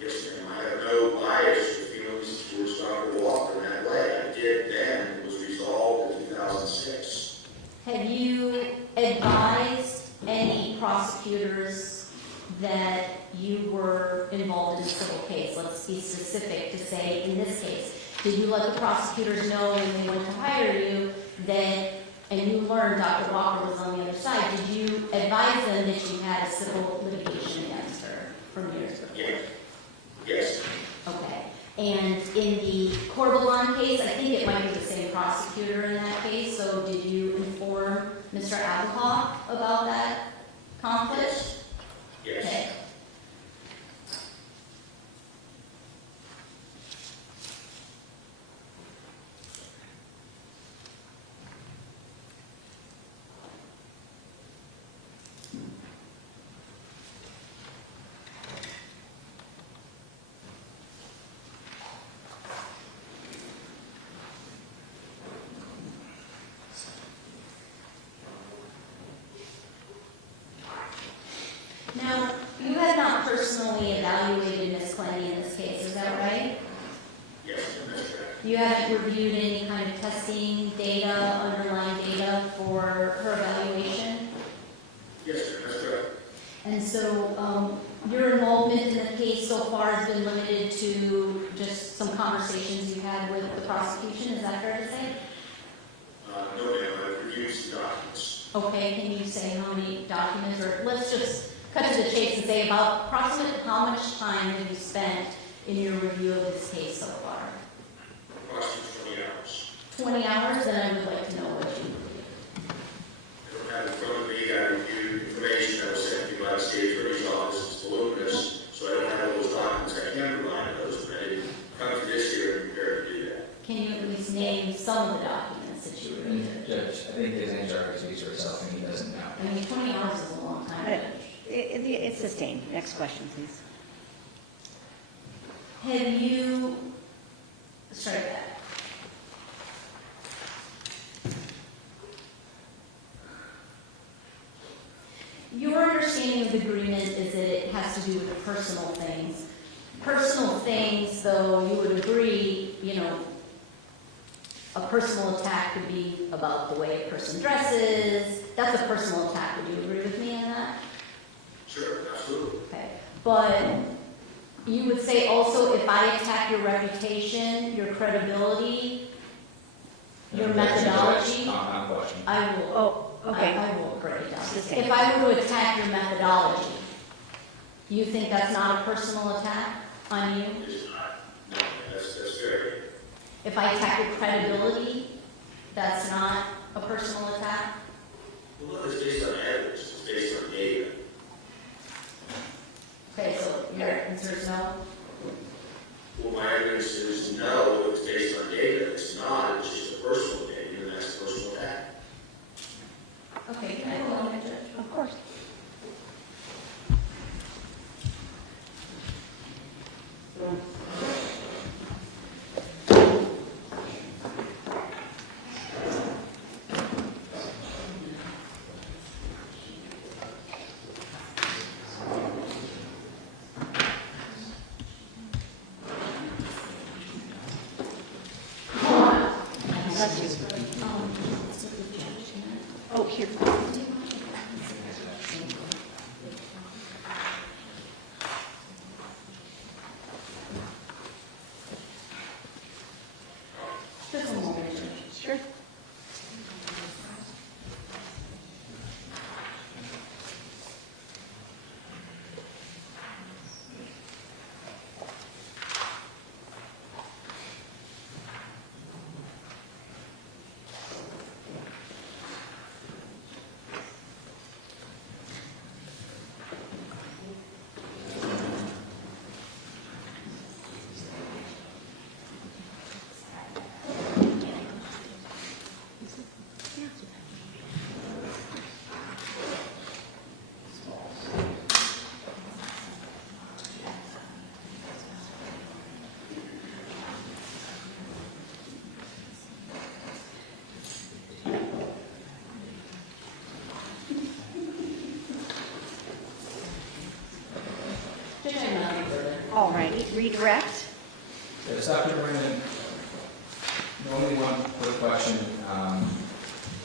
Yes, ma'am. I have no bias or feelings towards Dr. Walker in that way. I did then. It was resolved in 2006. Have you advised any prosecutors that you were involved in a civil case? Let's be specific to say in this case. Did you let the prosecutors know when they went to hire you that, and you learned Dr. Walker was on the other side, did you advise them that you had a civil litigation against her from years before? Yes. Yes. Okay. And in the Corbelon case, I think it might be the same prosecutor in that case, so did you inform Mr. Abacock about that conflict? Yes. Okay. personally evaluated Ms. Clenney in this case, is that right? Yes, that's correct. You haven't reviewed any kind of testing data, underlying data for her evaluation? Yes, sir, that's correct. And so, your involvement in the case so far has been limited to just some conversations you had with the prosecution, is that fair to say? No, ma'am, I've reviewed some documents. Okay, can you say how many documents, or let's just cut to the chase and say about approximately how much time have you spent in your review of this case so far? Approximately 20 hours. 20 hours, then I would like to know what you reviewed. I don't have in front of me, I reviewed information that was sent to me by the state attorney's office, it's voluminous, so I don't have all those documents, I can provide those, but I didn't come to this here and prepare to do that. Can you at least name some of the documents that you reviewed? Judge, I think his answer speaks for itself, and he doesn't know. I mean, 20 hours is a long time, Judge. It's sustained. Next question, please. Have you, strike that. Your understanding of the agreement is that it has to do with personal things. Personal things, though, you would agree, you know, a personal attack could be about the way a person dresses. That's a personal attack. Would you agree with me on that? Sure, absolutely. Okay. But you would say also if I attack your reputation, your credibility, your methodology, Compound question. I will. Oh, okay. I will break it down. It's the same. If I were to attack your methodology, you think that's not a personal attack on you? It's not, no, that's fair. If I attack your credibility, that's not a personal attack? Well, look, it's based on evidence, it's based on data. Okay, so your answer is no? Well, my evidence is no, it's based on data, it's not, it's just a personal opinion, and that's a personal attack. Okay, can I go on, Judge? Of course. Bless you. Oh, here. Just a moment, Judge. Sure. Judge, I have nothing further. All righty. Redirect. Yes, Dr. Brandon, only one quick question.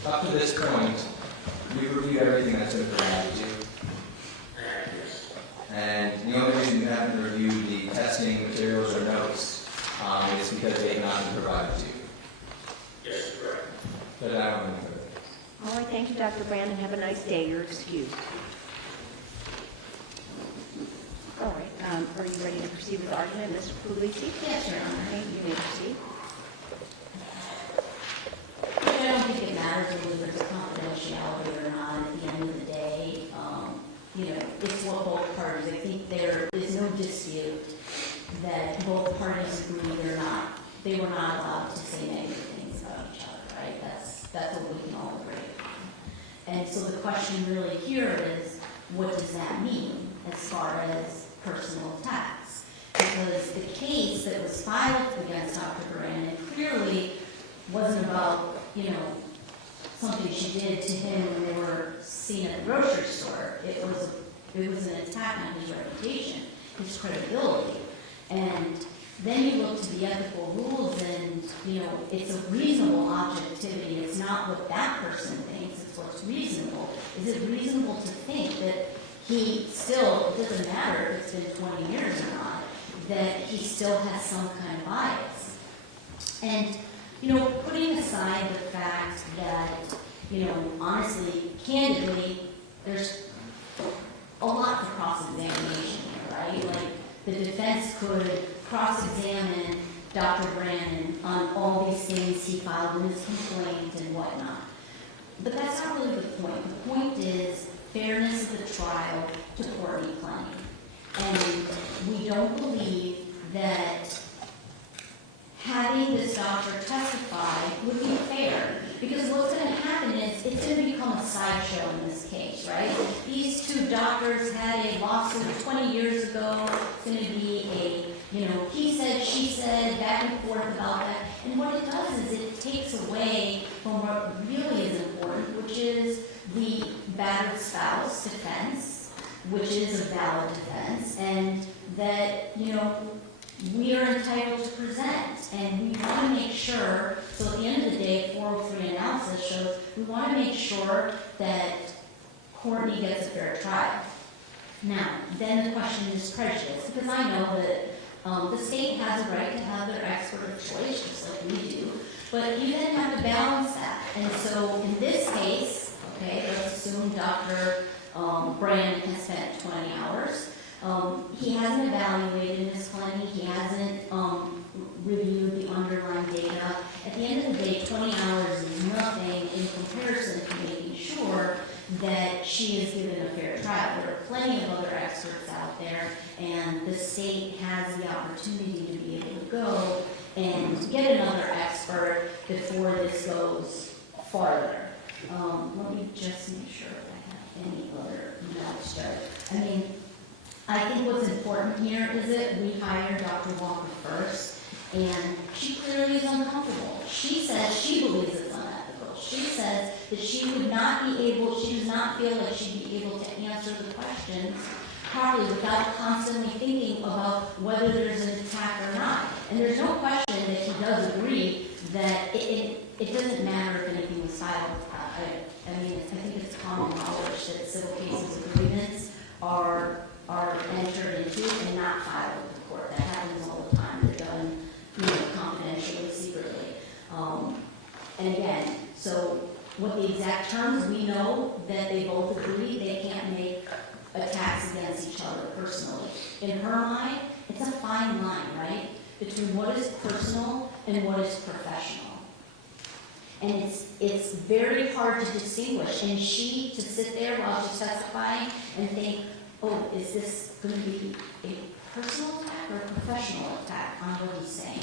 Up to this point, you've reviewed everything that's been provided to you, Yes. and the only reason you haven't reviewed the testing materials or notes is because they have not been provided to you. Yes, correct. But I don't have any further. All right. Thank you, Dr. Brandon. Have a nice day. You're excused. All right. Are you ready to proceed with argument, Mr. Puglisi? Yes, Your Honor. Okay, you may proceed. I don't think it matters whether there's confidentiality or not. At the end of the day, you know, it's what both parties, I think there is no dispute that both parties agree they were not allowed to say negative things about each other, right? That's what we can all agree upon. And so the question really here is, what does that mean as far as personal attacks? Because the case that was filed against Dr. Brandon clearly wasn't about, you know, something she did to him when they were seen at the grocery store. It was an attack on his reputation. his credibility. And then you look to the ethical rules and, you know, it's a reasonable objectivity. It's not what that person thinks, it's what's reasonable. Is it reasonable to think that he still, it doesn't matter if it's been 20 years or not, that he still has some kind of bias? And, you know, putting aside the fact that, you know, honestly, candidly, there's a lot for cross-examination here, right? Like, the defense could cross-examine Dr. Brandon on all these things he filed in his complaint and whatnot. But that's not really the point. The point is fairness of the trial to Courtney Clenney. And we don't believe that having this doctor testify would be fair. Because what's going to happen is it's going to become a sideshow in this case, right? These two doctors had a lawsuit 20 years ago. It's going to be a, you know, he said, she said, back and forth about that. And what it does is it takes away from what really is important, which is the battered spouse defense, which is a valid defense, and that, you know, we are entitled to present, and we want to make sure, so at the end of the day, 403 analysis shows, we want to make sure that Courtney gets a fair trial. Now, then the question is prejudice, because I know that the state has a right to have their expert of choice, just like we do, but you then have to balance that. And so in this case, okay, let's assume Dr. Brandon has spent 20 hours. He hasn't evaluated Ms. Clenney. He hasn't reviewed the underlying data. At the end of the day, 20 hours is nothing in comparison to making sure that she is given a fair trial. There are plenty of other experts out there, and the state has the opportunity to be able to go and get another expert before this goes farther. Let me just make sure if I have any other notes there. I mean, I think what's important here is that we hired Dr. Walker first, and she clearly is uncomfortable. She says she believes it's unethical. She says that she would not be able, she does not feel like she'd be able to answer the questions properly without constantly thinking about whether there's an attack or not. And there's no question that he does agree that it doesn't matter if anything was filed. I mean, I think it's common knowledge that civil cases agreements are entered into and not filed with the court. That happens all the time. They're done, you know, confidentially, secretly. And again, so what the exact terms, we know that they both agree they can't make attacks against each other personally. In her mind, it's a fine line, right, between what is personal and what is professional. And it's very hard to distinguish. And she, to sit there while she's testifying and think, oh, is this going to be a personal attack or a professional attack on what he's saying?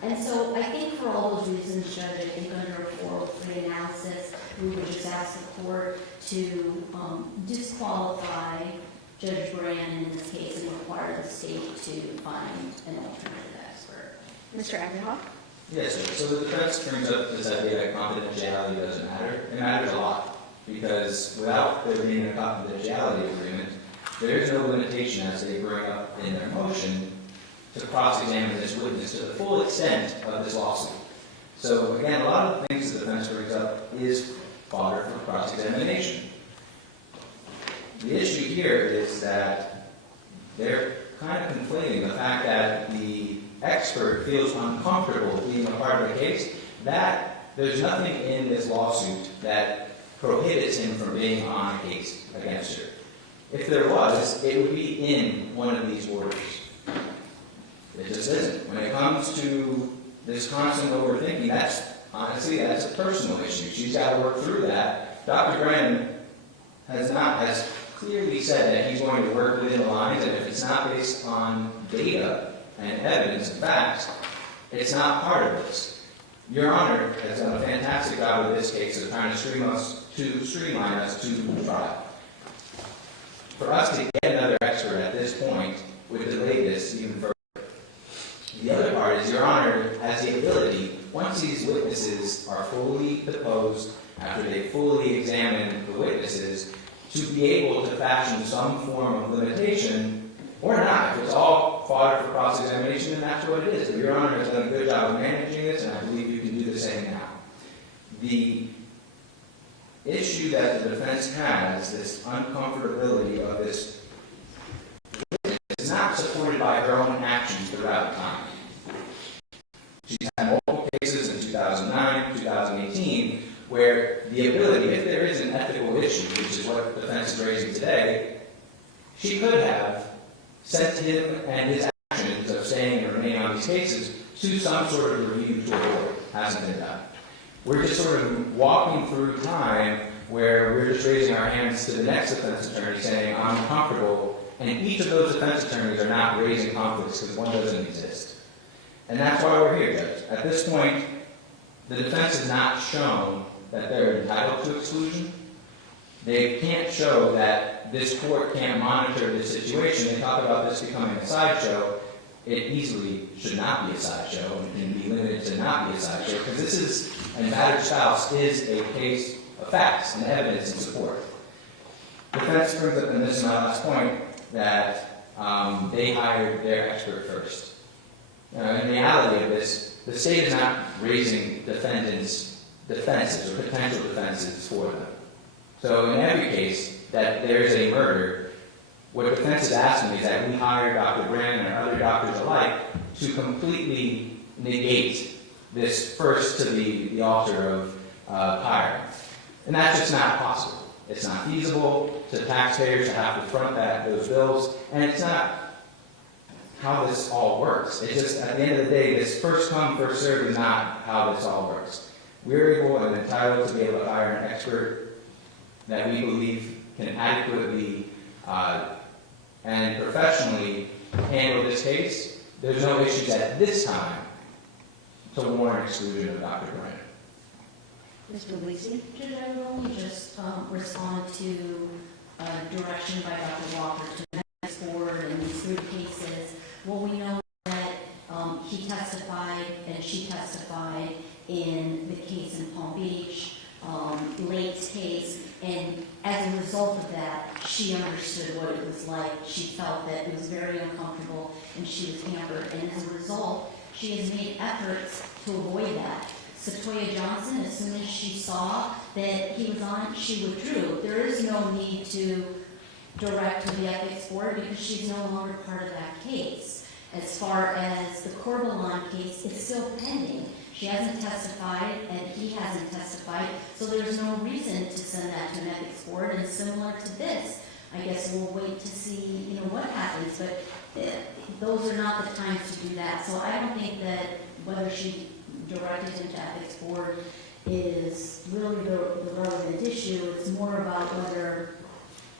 And so I think for all those reasons, Judge, I think under a 403 analysis, we would just ask the court to disqualify Judge Brandon in this case and require the state to find an alternative expert. Mr. Agerhoff? Yes, sir. So the defense brings up this idea that confidentiality doesn't matter. It matters a lot, because without there being a confidentiality agreement, there is no limitation, as they bring up in their motion, to cross-examine this witness to the full extent of this lawsuit. So again, a lot of the things the defense brings up is fodder for cross-examination. The issue here is that they're kind of conflating the fact that the expert feels uncomfortable being a part of the case, that there's nothing in this lawsuit that prohibits him from being on a case against her. If there was, it would be in one of these orders. It just isn't. When it comes to this constant overthinking, that's a personal issue. She's got to work through that. Dr. Brandon has clearly said that he's going to work within the lines, and if it's not based on data and evidence and facts, it's not part of this. Your Honor has done a fantastic job with this case of trying to streamline us to trial. For us to get another expert at this point would delay this even further. The other part is Your Honor has the ability, once these witnesses are fully deposed, after they fully examine the witnesses, to be able to fashion some form of limitation or not. If it's all fodder for cross-examination, then that's what it is. But Your Honor has done a good job of managing this, and I believe you can do the same now. The issue that the defense has, this uncomfortability of this witness, is not supported by her own actions throughout time. She's had multiple cases in 2009, 2018, where the ability, if there is an ethical issue, which is what the defense is raising today, she could have sent him and his actions of staying and remaining on these cases to some sort of review to a board. Hasn't been done. We're just sort of walking through time where we're just raising our hands to the next defense attorney saying, I'm comfortable, and each of those defense attorneys are not raising conflicts because one doesn't exist. And that's why we're here, Judge. At this point, the defense has not shown that they're entitled to exclusion. They can't show that this court can't monitor this situation. They talk about this becoming a sideshow. It easily should not be a sideshow and can be limited to not be a sideshow because this is, and battered spouse is a case of facts and evidence in support. The defense brings up, and this is my last point, that they hired their expert first. In reality of this, the state is not raising defendants' defenses or potential defenses for them. So in every case that there is a murder, what defense is asking is that we hire Dr. Brandon and other doctors alike to completely negate this first to the altar of hiring. And that's just not possible. It's not feasible to taxpayers to have to front those bills, and it's not how this all works. It's just, at the end of the day, this first come, first served is not how this all works. We're able and entitled to be able to hire an expert that we believe can adequately and professionally handle this case. There's no issues at this time to warrant exclusion of Dr. Brandon. Mr. Gleason? Judge, I will only just respond to direction by Dr. Walker to the next board in these 3 cases. Well, we know that he testified and she testified in the case in Palm Beach, Lake's case, and as a result of that, she understood what it was like. She felt that it was very uncomfortable and she was hampered, and as a result, she has made efforts to avoid that. Satoya Johnson, as soon as she saw that he was on, she withdrew. There is no need to direct to the ethics board because she's no longer part of that case. As far as the Corbalon case, it's still pending. She hasn't testified and he hasn't testified, so there's no reason to send that to an ethics board. And similar to this, I guess we'll wait to see, what happens, but those are not the times to do that. So I don't think that whether she directed him to ethics board is really the relevant issue. It's more about whether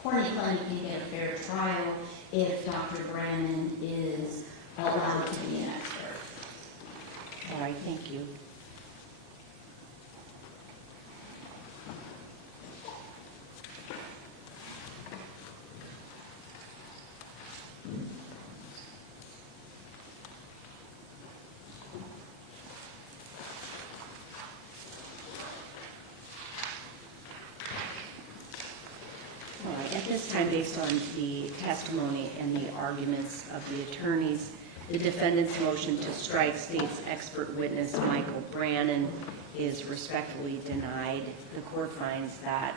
Courtney Clenney can get a fair trial if Dr. Brandon is allowed to be an expert. All right, thank you. All right, at this time, based on the testimony and the arguments of the attorneys, the defendant's motion to strike state's expert witness Michael Brannon is respectfully denied. The court finds that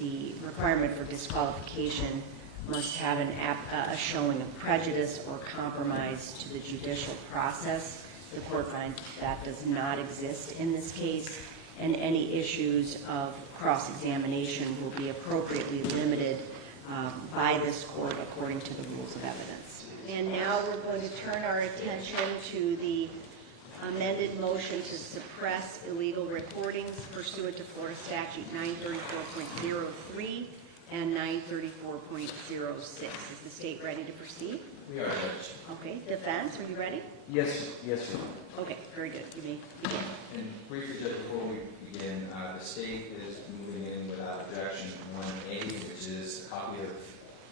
the requirement for disqualification must have a showing of prejudice or compromise to the judicial process. The court finds that does not exist in this case, and any issues of cross-examination will be appropriately limited by this court according to the rules of evidence. And now we're going to turn our attention to the amended motion to suppress illegal recordings pursuant to Florida Statute 934.03 and 934.06. Is the state ready to proceed? We are, Judge. Okay, defense, are you ready? Yes, Your Honor. Okay, very good. You may begin. And briefly, Judge, before we begin, the state is moving in without objection 1A, which is a copy of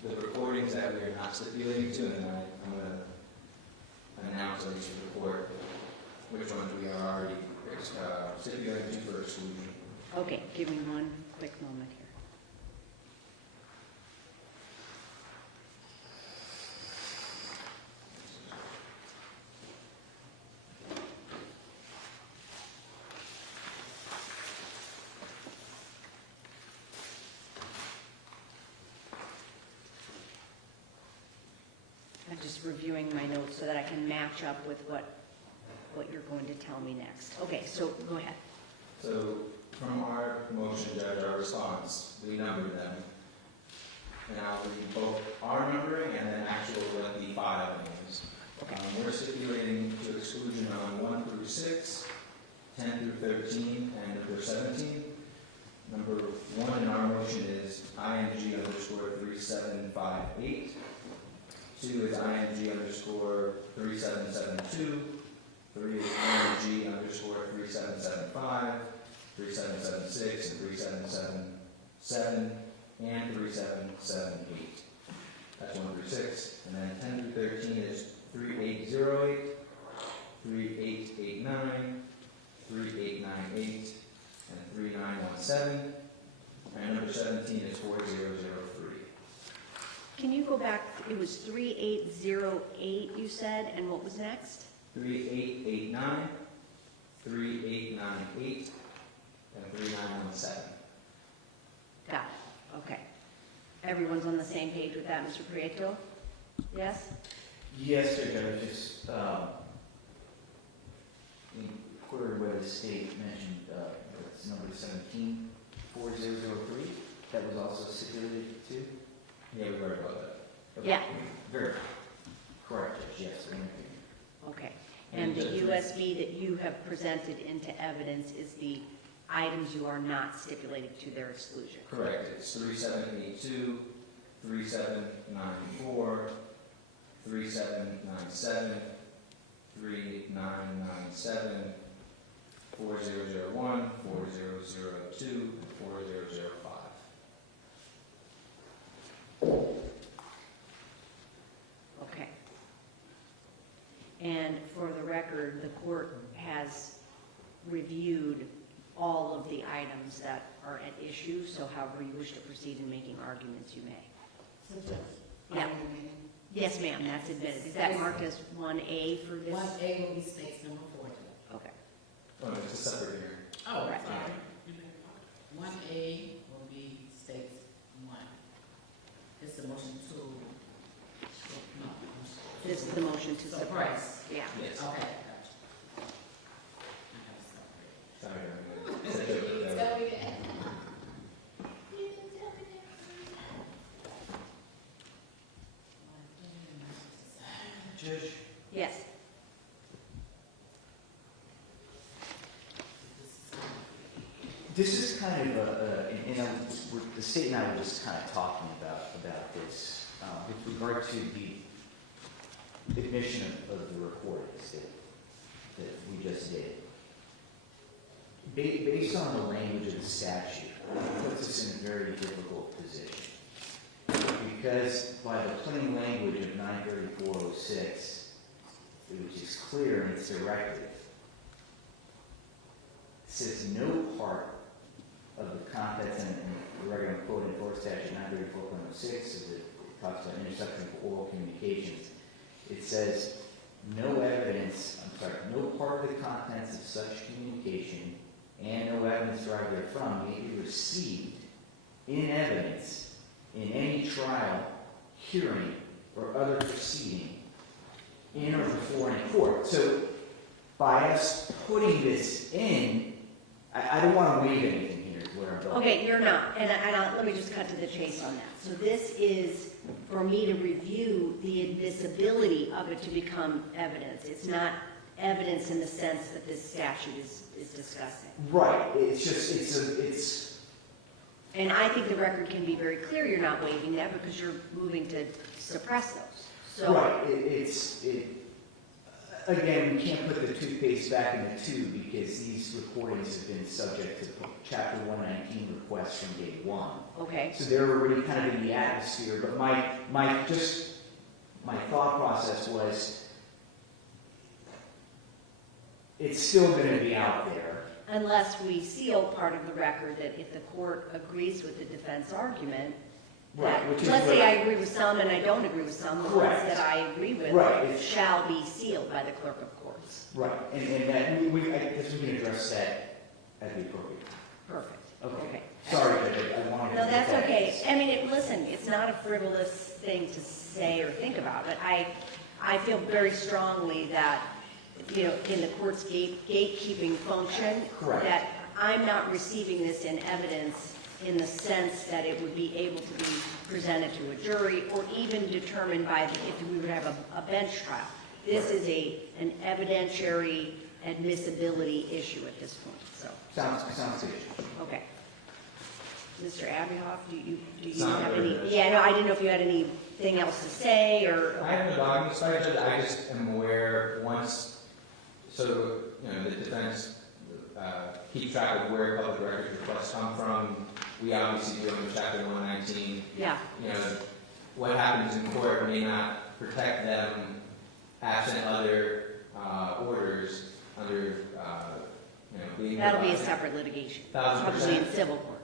the recordings that we are not stipulating to, and then I'm going to announce at least to the court which ones we are already stipulating to for exclusion. Okay, give me one quick moment here. just reviewing my notes so that I can match up with what you're going to tell me next. Okay, so go ahead. So from our motion, Judge, our response, we numbered them. And I'll read both our numbering and then actual what the file names. We're stipulating to exclusion on 1 through 6, 10 through 13, and number 17. Number 1 in our motion is ING underscore 3758. 2 is ING underscore 3772. 3 is ING underscore 3775, 3776, and 3777, and 3778. That's 1 through 6. And then 10 through 13 is 3808, 3889, 3898, and 3917. And number 17 is 4003. Can you go back? It was 3808 you said, and what was next? 3889, 3898, and 3917. Got it, okay. Everyone's on the same page with that, Mr. Prieto? Yes? Yes, Judge, I was just, query where the state mentioned, it's number 17, 4003, that was also stipulated to? Yeah, we heard about that. Yeah. Very correct, Judge, yes. Thank you. Okay. And the USB that you have presented into evidence is the items you are not stipulating to their exclusion? Correct, it's 3782, 3794, 3797, 3997, 4001, 4002, and 4005. Okay. And for the record, the court has reviewed all of the items that are at issue, so however you wish to proceed in making arguments, you may. So Judge, Yeah. are you reading? Yes, ma'am, that's admitted. Is that marked as 1A for this? 1A will be states number 40. Okay. Oh, it's a separate hearing. Oh, Right. sorry. 1A will be states 1. It's the motion to, no. This is the motion to suppress. Yeah. Yes. Okay, gotcha. Sorry, You didn't tell me that. You didn't tell me that. Judge, Yes. this is kind of the state and I were just kind of talking about this, with regard to the admission of the recordings that we just did. Based on the language of the statute, it puts us in a very difficult position. Because by the plain language of 93406, which is clear in its directive, it says no part of the contents and the regular quote in Florida statute 934.06, as it talks about interception of oral communications. It says no part of the contents of such communication and no evidence derived therefrom may be received in evidence in any trial, hearing, or other proceeding in or before any court. So by us putting this in, I don't want to waive anything here, is where I'm going. Okay, you're not, and let me just cut to the chase on that. So this is for me to review the admissibility of it to become evidence. It's not evidence in the sense that this statute is discussing. Right, it's And I think the record can be very clear you're not waiving that because you're moving to suppress those. So, right, again, we can't put the toothpaste back in the tube because these recordings have been subject to Chapter 119 requests from day one. okay, So they're already kind of in the atmosphere, but my thought process was, it's still going to be out there. unless we seal part of the record that if the court agrees with the defense argument, Right, that, which is let's say what- I agree with some and I don't agree with some, the ones Correct. that I agree with Right, it's- shall be sealed by the clerk of courts. Right, and that, I guess we can address that at the appropriate time. Perfect. Okay. Okay. Sorry, Judge, I wanted to. No, that's get that. okay. I mean, listen, it's not a frivolous thing to say or think about, but I feel very strongly that, you know, in the court's gatekeeping function, Correct. that I'm not receiving this in evidence in the sense that it would be able to be presented to a jury or even determined by, if we would have a bench trial. This is an evidentiary admissibility issue at this point, so, Sounds good. okay. Mr. Abihoff, do you Sound have very any, good. yeah, no, I didn't know if you had anything else to say, or, I have no dog in this fight, Judge. I just am aware once, so, you know, the defense keeps track of where public records requests come from. We obviously do under Chapter 119. yeah, You know, what happens in court may not protect them absent other orders under, you know, being. that'll be a provided. separate litigation, 1000%. probably in civil court.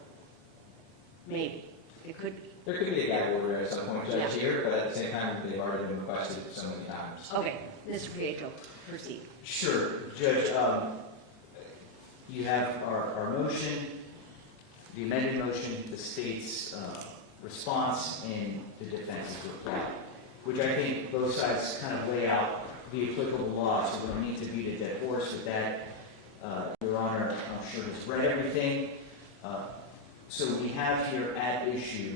Maybe, it could, There could be a gag order at some point, Yeah. Judge, here, but at the same time, they've already been requested so many times. okay, Mr. Pietro, proceed. Sure, Judge, you have our motion, the amended motion, the state's response, and the defense's reply, which I think both sides kind of lay out the applicable law, so we don't need to beat a dead horse with that. Your Honor, I'm sure has read everything. So we have here at issue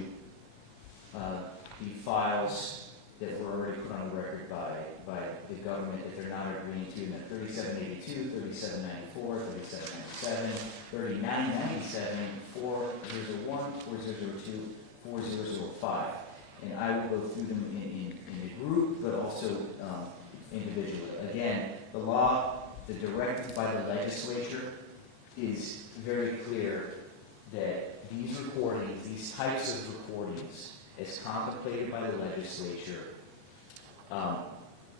the files that were already put on the record by the government that they're not agreeing to, and 3782, 3794, 3797, 3997, 4001, 4002, 4005. And I will go through them in a group, but also individually. Again, the law, the directive by the legislature is very clear that these recordings, these types of recordings, as contemplated by the legislature,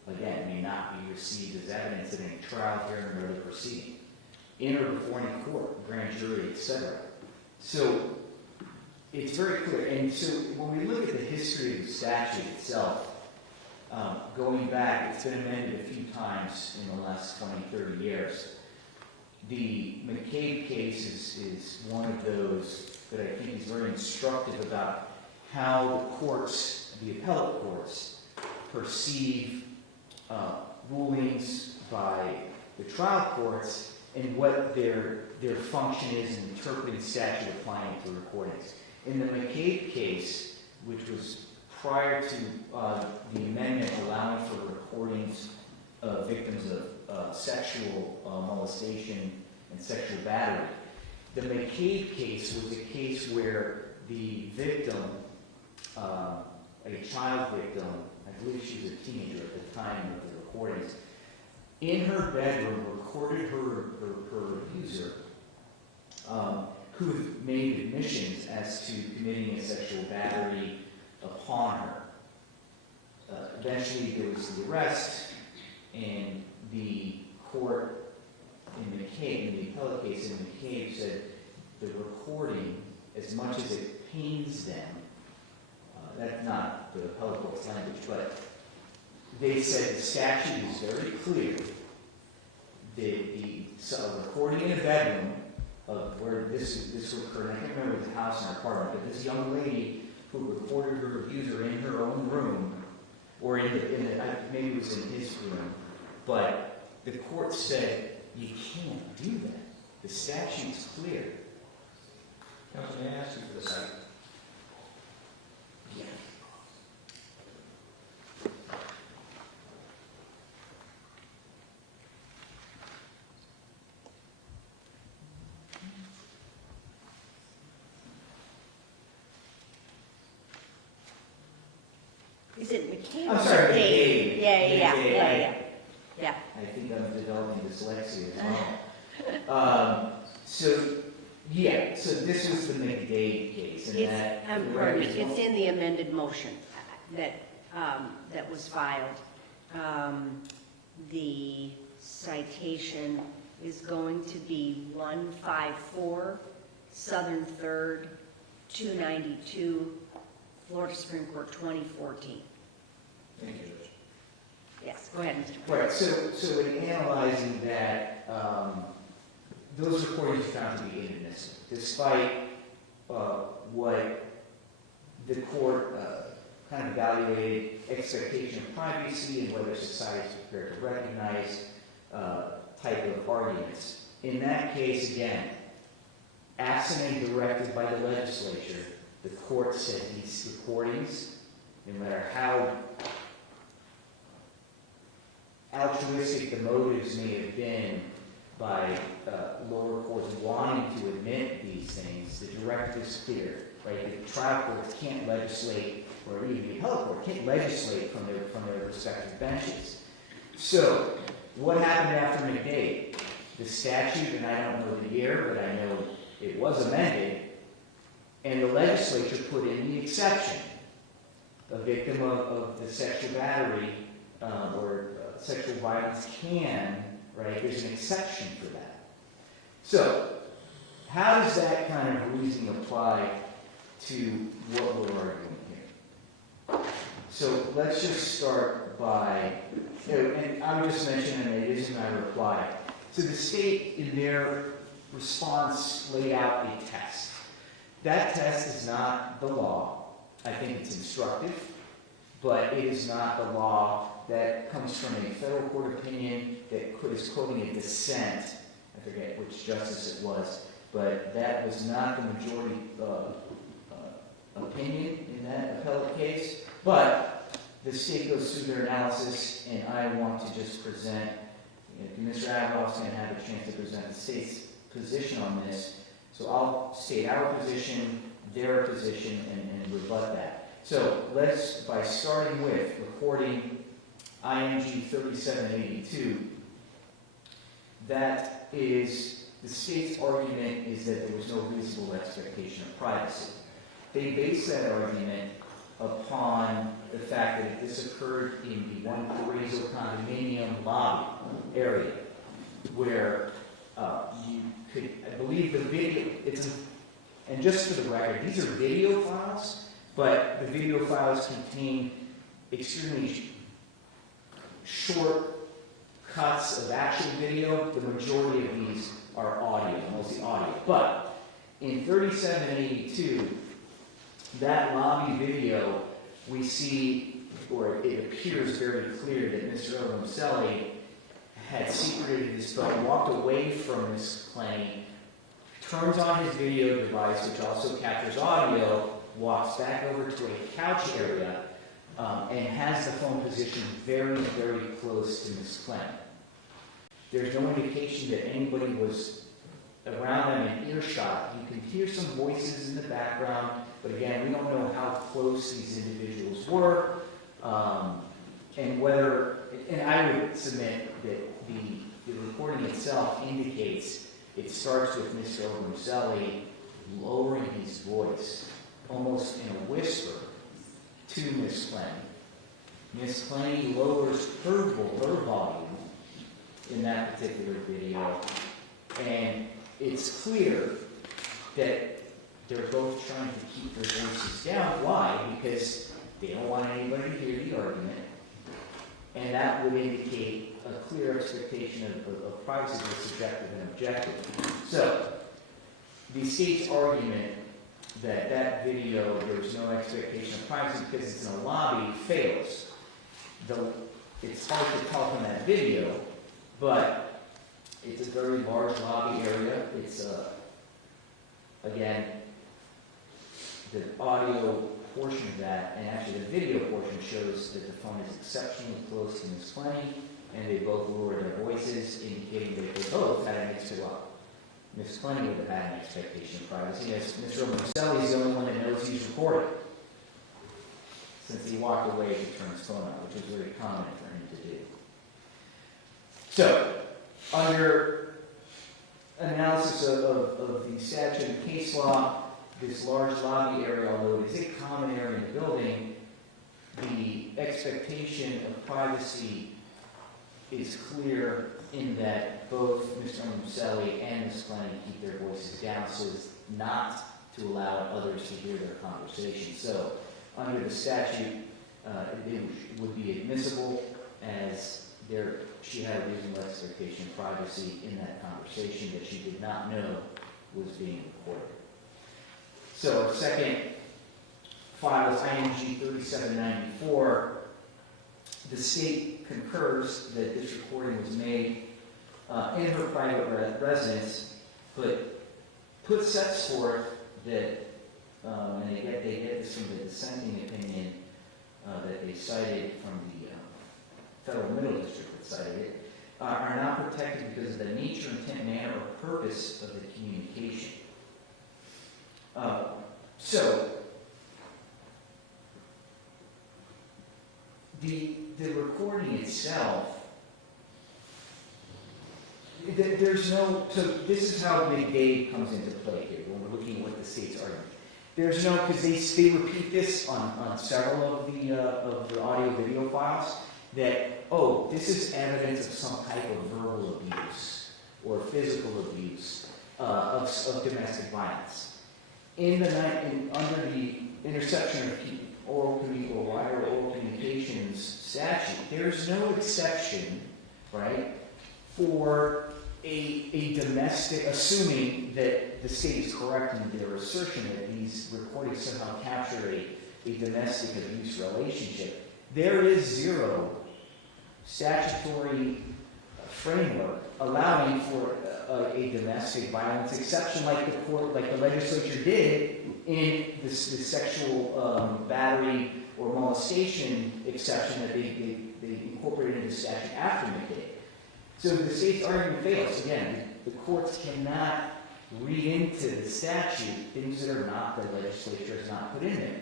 again, may not be received as evidence in a trial, hearing, or other proceeding, in or before any court, grand jury, etc. So it's very clear. And so when we look at the history of the statute itself, going back, it's been amended a few times in the last 20, 30 years. The McCabe case is one of those that I think is very instructive about how the courts, the appellate courts, perceive rulings by the trial courts and what their function is in interpreting statute applying to recordings. In the McCabe case, which was prior to the amendment allowing for recordings of victims of sexual molestation and sexual battery, the McCabe case was a case where the victim, a child victim, I believe she was a teenager at the time of the recordings, in her bedroom recorded her abuser, who made admissions as to committing a sexual battery upon her. Eventually there was the arrest, and the court in McCabe, in the appellate case in McCabe, said the recording, as much as it pains them, that's not the appellate court's language, but they said the statute is very clear. The recording in a bedroom of where this occurred, I can't remember the house or apartment, but this young lady who recorded her abuser in her own room, or maybe it was in his room, but the court said, you can't do that. The statute's clear. Counsel, may I ask you for the site? Yeah. Is it McCabe? I'm or sorry, McCabe? McCabe. Yeah. I think I'm developing dyslexia as well. So this was the McDade case, and that. Pardon me, it's in the amended motion that was filed. The citation is going to be 154 Southern 3rd, 292, Florida Supreme Court, 2014. Thank you, Judge. Yes, go ahead, Mr. President. Right, so in analyzing that, those recordings found to be inadmissible, despite what the court kind of evaluated expectation of privacy and whether society is prepared to recognize type of arguments. In that case, again, absent a directive by the legislature, the court said these recordings, no matter how altruistic the motives may have been by lower courts wanting to admit these things, the directive is clear, right? The trial courts can't legislate, or even the appellate court can't legislate from their respective benches. So, what happened after McDade? The statute, and I don't know the year, but I know it was amended, and the legislature put in the exception. A victim of the sexual battery or sexual violence can, right, there's an exception for that. So, how does that kind of reasoning apply to what we're arguing here? So, let's just start by, and I would just mention, and it is in my reply, so the state, in their response, laid out a test. That test is not the law. I think it's instructive, but it is not the law. That comes from a federal court opinion that is quoting a dissent. I forget which justice it was, but that was not the majority opinion in that appellate case. But the state goes through their analysis, and I want to just present, Mr. Adlerhoff's going to have a chance to present the state's position on this. So I'll state our position, their position, and rebut that. So let's, by starting with recording ING 3782, that is, the state's argument is that there was no reasonable expectation of privacy. They base that argument upon the fact that if this occurred in the One Carrizo condominium lobby area, where you could, I believe the video, and just for the record, these are video files, but the video files contain extremely short cuts of actual video. The majority of these are audio, mostly audio. But in 3782, that lobby video, we see, or it appears very clear that Mr. Roselli had secreted his phone, walked away from Ms. Clenney, turns on his video device, which also captures audio, walks back over to a couch area, and has the phone positioned very, very close to Ms. Clenney. There's no indication that anybody was around them in earshot. You can hear some voices in the background, but again, we don't know how close these individuals were, and whether, and I would submit that the recording itself indicates it starts with Mr. Roselli lowering his voice, almost in a whisper, to Ms. Clenney. Ms. Clenney lowers her volume in that particular video, and it's clear that they're both trying to keep their voices down. Why? Because they don't want anybody to hear the argument, and that would indicate a clear expectation of privacy, both subjective and objective. So, the state's argument that that video, there was no expectation of privacy because it's in a lobby, fails. It's hard to tell from that video, but it's a very large lobby area. It's, again, the audio portion of that, and actually the video portion shows that the phone is exceptionally close to Ms. Clenney, and they both lower their voices, indicating that they both had an expectation. Well, Ms. Clenney would have had an expectation of privacy. Yes, Mr. Roselli is the only one that knows he's recording, since he walked away to turn his phone on, which is very common for him to do. So, under analysis of the statute and case law, this large lobby area, although it is a common area in the building, the expectation of privacy is clear in that both Mr. Roselli and Ms. Clenney keep their voices down so as not to allow others to hear their conversation. So, under the statute, it would be admissible as she had a reasonable expectation of privacy in that conversation that she did not know was being recorded. So our second file is ING 3794. The state concurs that this recording was made in her private residence, but sets forth that, and they get this from the dissenting opinion that they cited from the Federal Middle District that cited it, are not protected because of the nature, intent, manner, or purpose of the communication. So, the recording itself, there's no, so this is how Big Dave comes into play here when we're looking at what the state's arguing. There's no, because they repeat this on several of the audio video files, that, oh, this is evidence of some type of verbal abuse or physical abuse of domestic violence. Under the intersection of oral communications statute, there's no exception, right, for a domestic, assuming that the state is correct in their assertion that these recordings somehow capture a domestic abuse relationship. There is zero statutory framework allowing for a domestic violence exception like the legislature did in the sexual battery or molestation exception that they incorporated into the statute after McDade. So the state's argument fails. Again, the courts cannot read into the statute things that are not, the legislature has not put in there.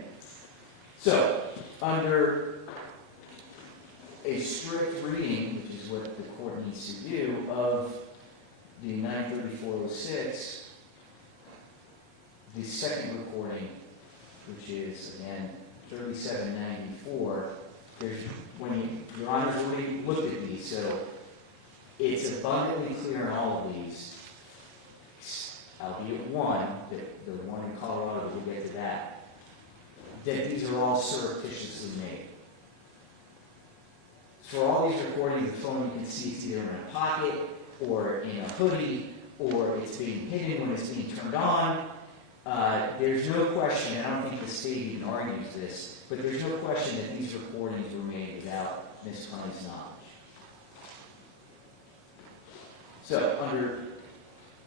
So, under a strict reading, which is what the court needs to do, of the 93406, the second recording, which is, again, 3794, your Honor's already looked at these, so it's abundantly clear in all of these, albeit one, the one in Colorado, we'll get to that these are all surreptitiously made. For all these recordings, the phone, you can see it's either in a pocket, or in a hoodie, or it's being hidden when it's being turned on. There's no question, and I don't think the state even argues this, but there's no question that these recordings were made without Ms. Clenney's knowledge. So,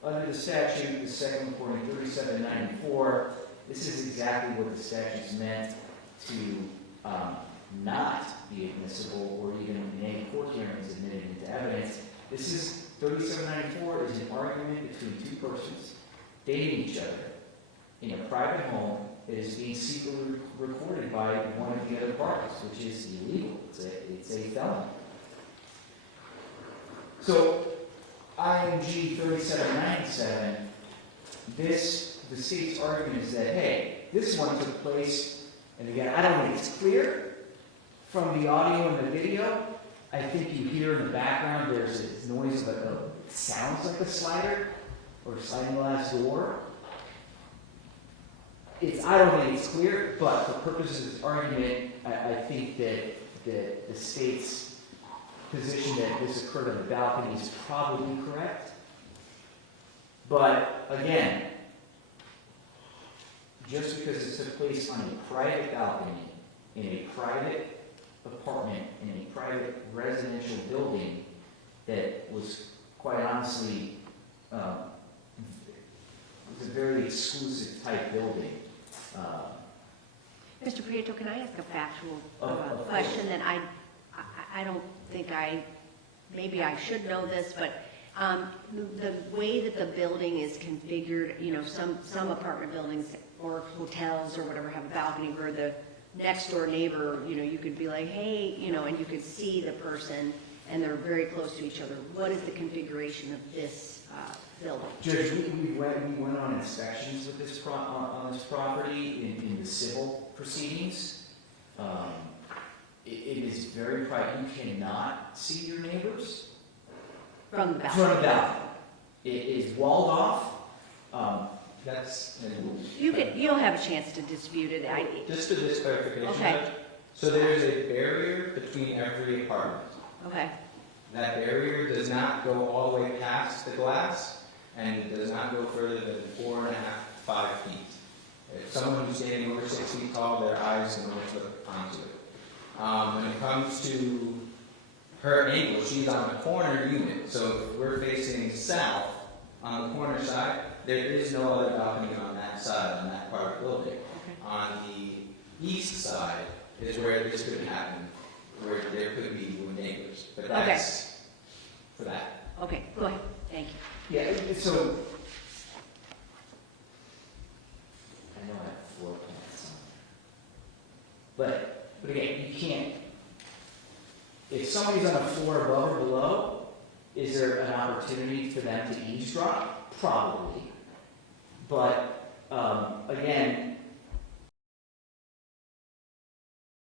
under the statute, the second recording, 3794, this is exactly what the statute's meant to not be admissible, or even in any court hearings admitted into evidence. This is 3794 is an argument between two persons dating each other in a private home that is being secretly recorded by one of the other parties, which is illegal. It's a felony. So, IMG 3797, the state's argument is that, hey, this one took place, and again, I don't think it's clear from the audio and the video. I think you hear in the background there's a noise of it sounds like a slider or a sliding glass door. I don't think it's clear, but for purposes of this argument, I think that the state's position that this occurred on the balcony is probably correct. But again, just because it took place on a private balcony, in a private apartment, in a private residential building that was quite honestly was a very exclusive type building. Mr. Prieto, can I ask a factual question that I don't think maybe I should know this, but the way that the building is configured, some apartment buildings or hotels or whatever have a balcony where the next door neighbor, you could be like, hey, and you could see the person and they're very close to each other. What is the configuration of this building? Judge, we went on inspections with this on this property in the civil proceedings. It is very private. You cannot see your neighbors From the balcony? From the balcony. It is walled off. You'll have a chance to dispute it. Just for this clarification, Okay. Judge, so there's a barrier between every apartment. Okay. That barrier does not go all the way past the glass, and it does not go further than 4.5 to 5 feet. If someone who's standing over 6 feet tall, their eyes can only look onto it. When it comes to her angle, she's on the corner unit, so if we're facing south on the corner side, there is no other balcony on that side, on that part of the building. On the east side is where this could happen, where there could be neighbors, but that's for that. Okay, go ahead, thank you. Yeah, so, I know I have floor plans somewhere. But again, you can't, if somebody's on a floor above or below, is there an opportunity for them to eavesdrop? Probably. But, again,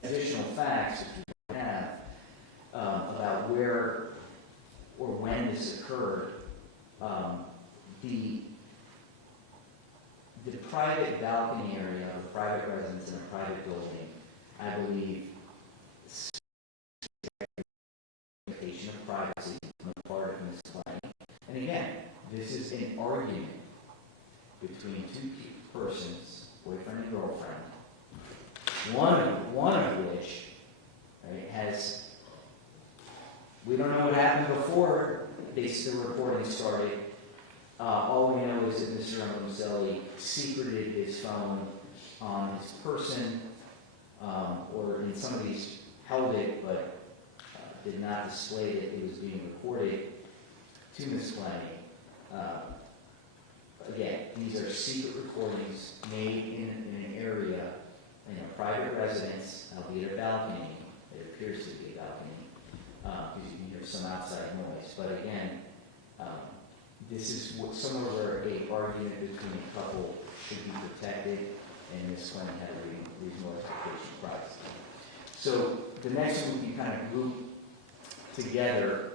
additional facts, if you have, about where or when this occurred, the private balcony area of a private residence in a private building, I believe, limitation of privacy on the part of Ms. Clenney. And again, this is an argument between two persons, boyfriend and girlfriend, one of which, right, has, we don't know what happened before the recording started. All we know is that Mr. Roselli secreted his phone on his person, or in some of these held it, but did not display that it was being recorded to Ms. Clenney. Again, these are secret recordings made in an area, in a private residence, albeit a balcony. It appears to be a balcony, because you can hear some outside noise. But again, this is somewhere where a argument between a couple should be protected, and Ms. Clenney had a reasonable expectation of privacy. So the next one we can kind of group together.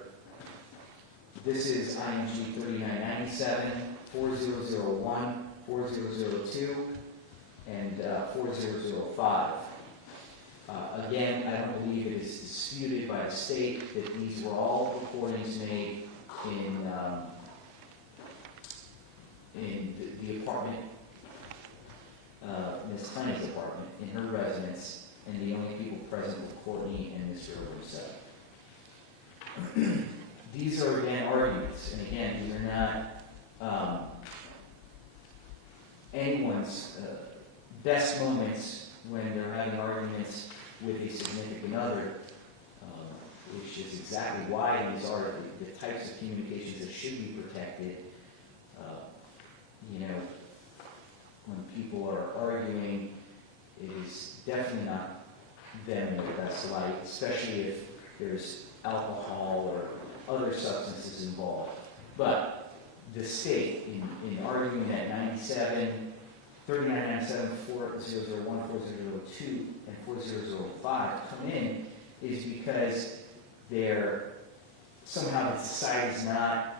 This is IMG 3997, 4001, 4002, and 4005. Again, I don't believe it is disputed by the state that these were all recordings made in the apartment, Ms. Clenney's apartment, in her residence, and the only people present were Courtney and Mr. Roselli. These are, again, arguments, and again, these are not anyone's best moments when they're having arguments with a significant other, which is exactly why these are the types of communications that should be protected. When people are arguing, it is definitely not them in the best light, especially if there's alcohol or other substances involved. But the state, in arguing that 97, 3997, 4001, 4002, and 4005 come in, is because they're somehow the society is not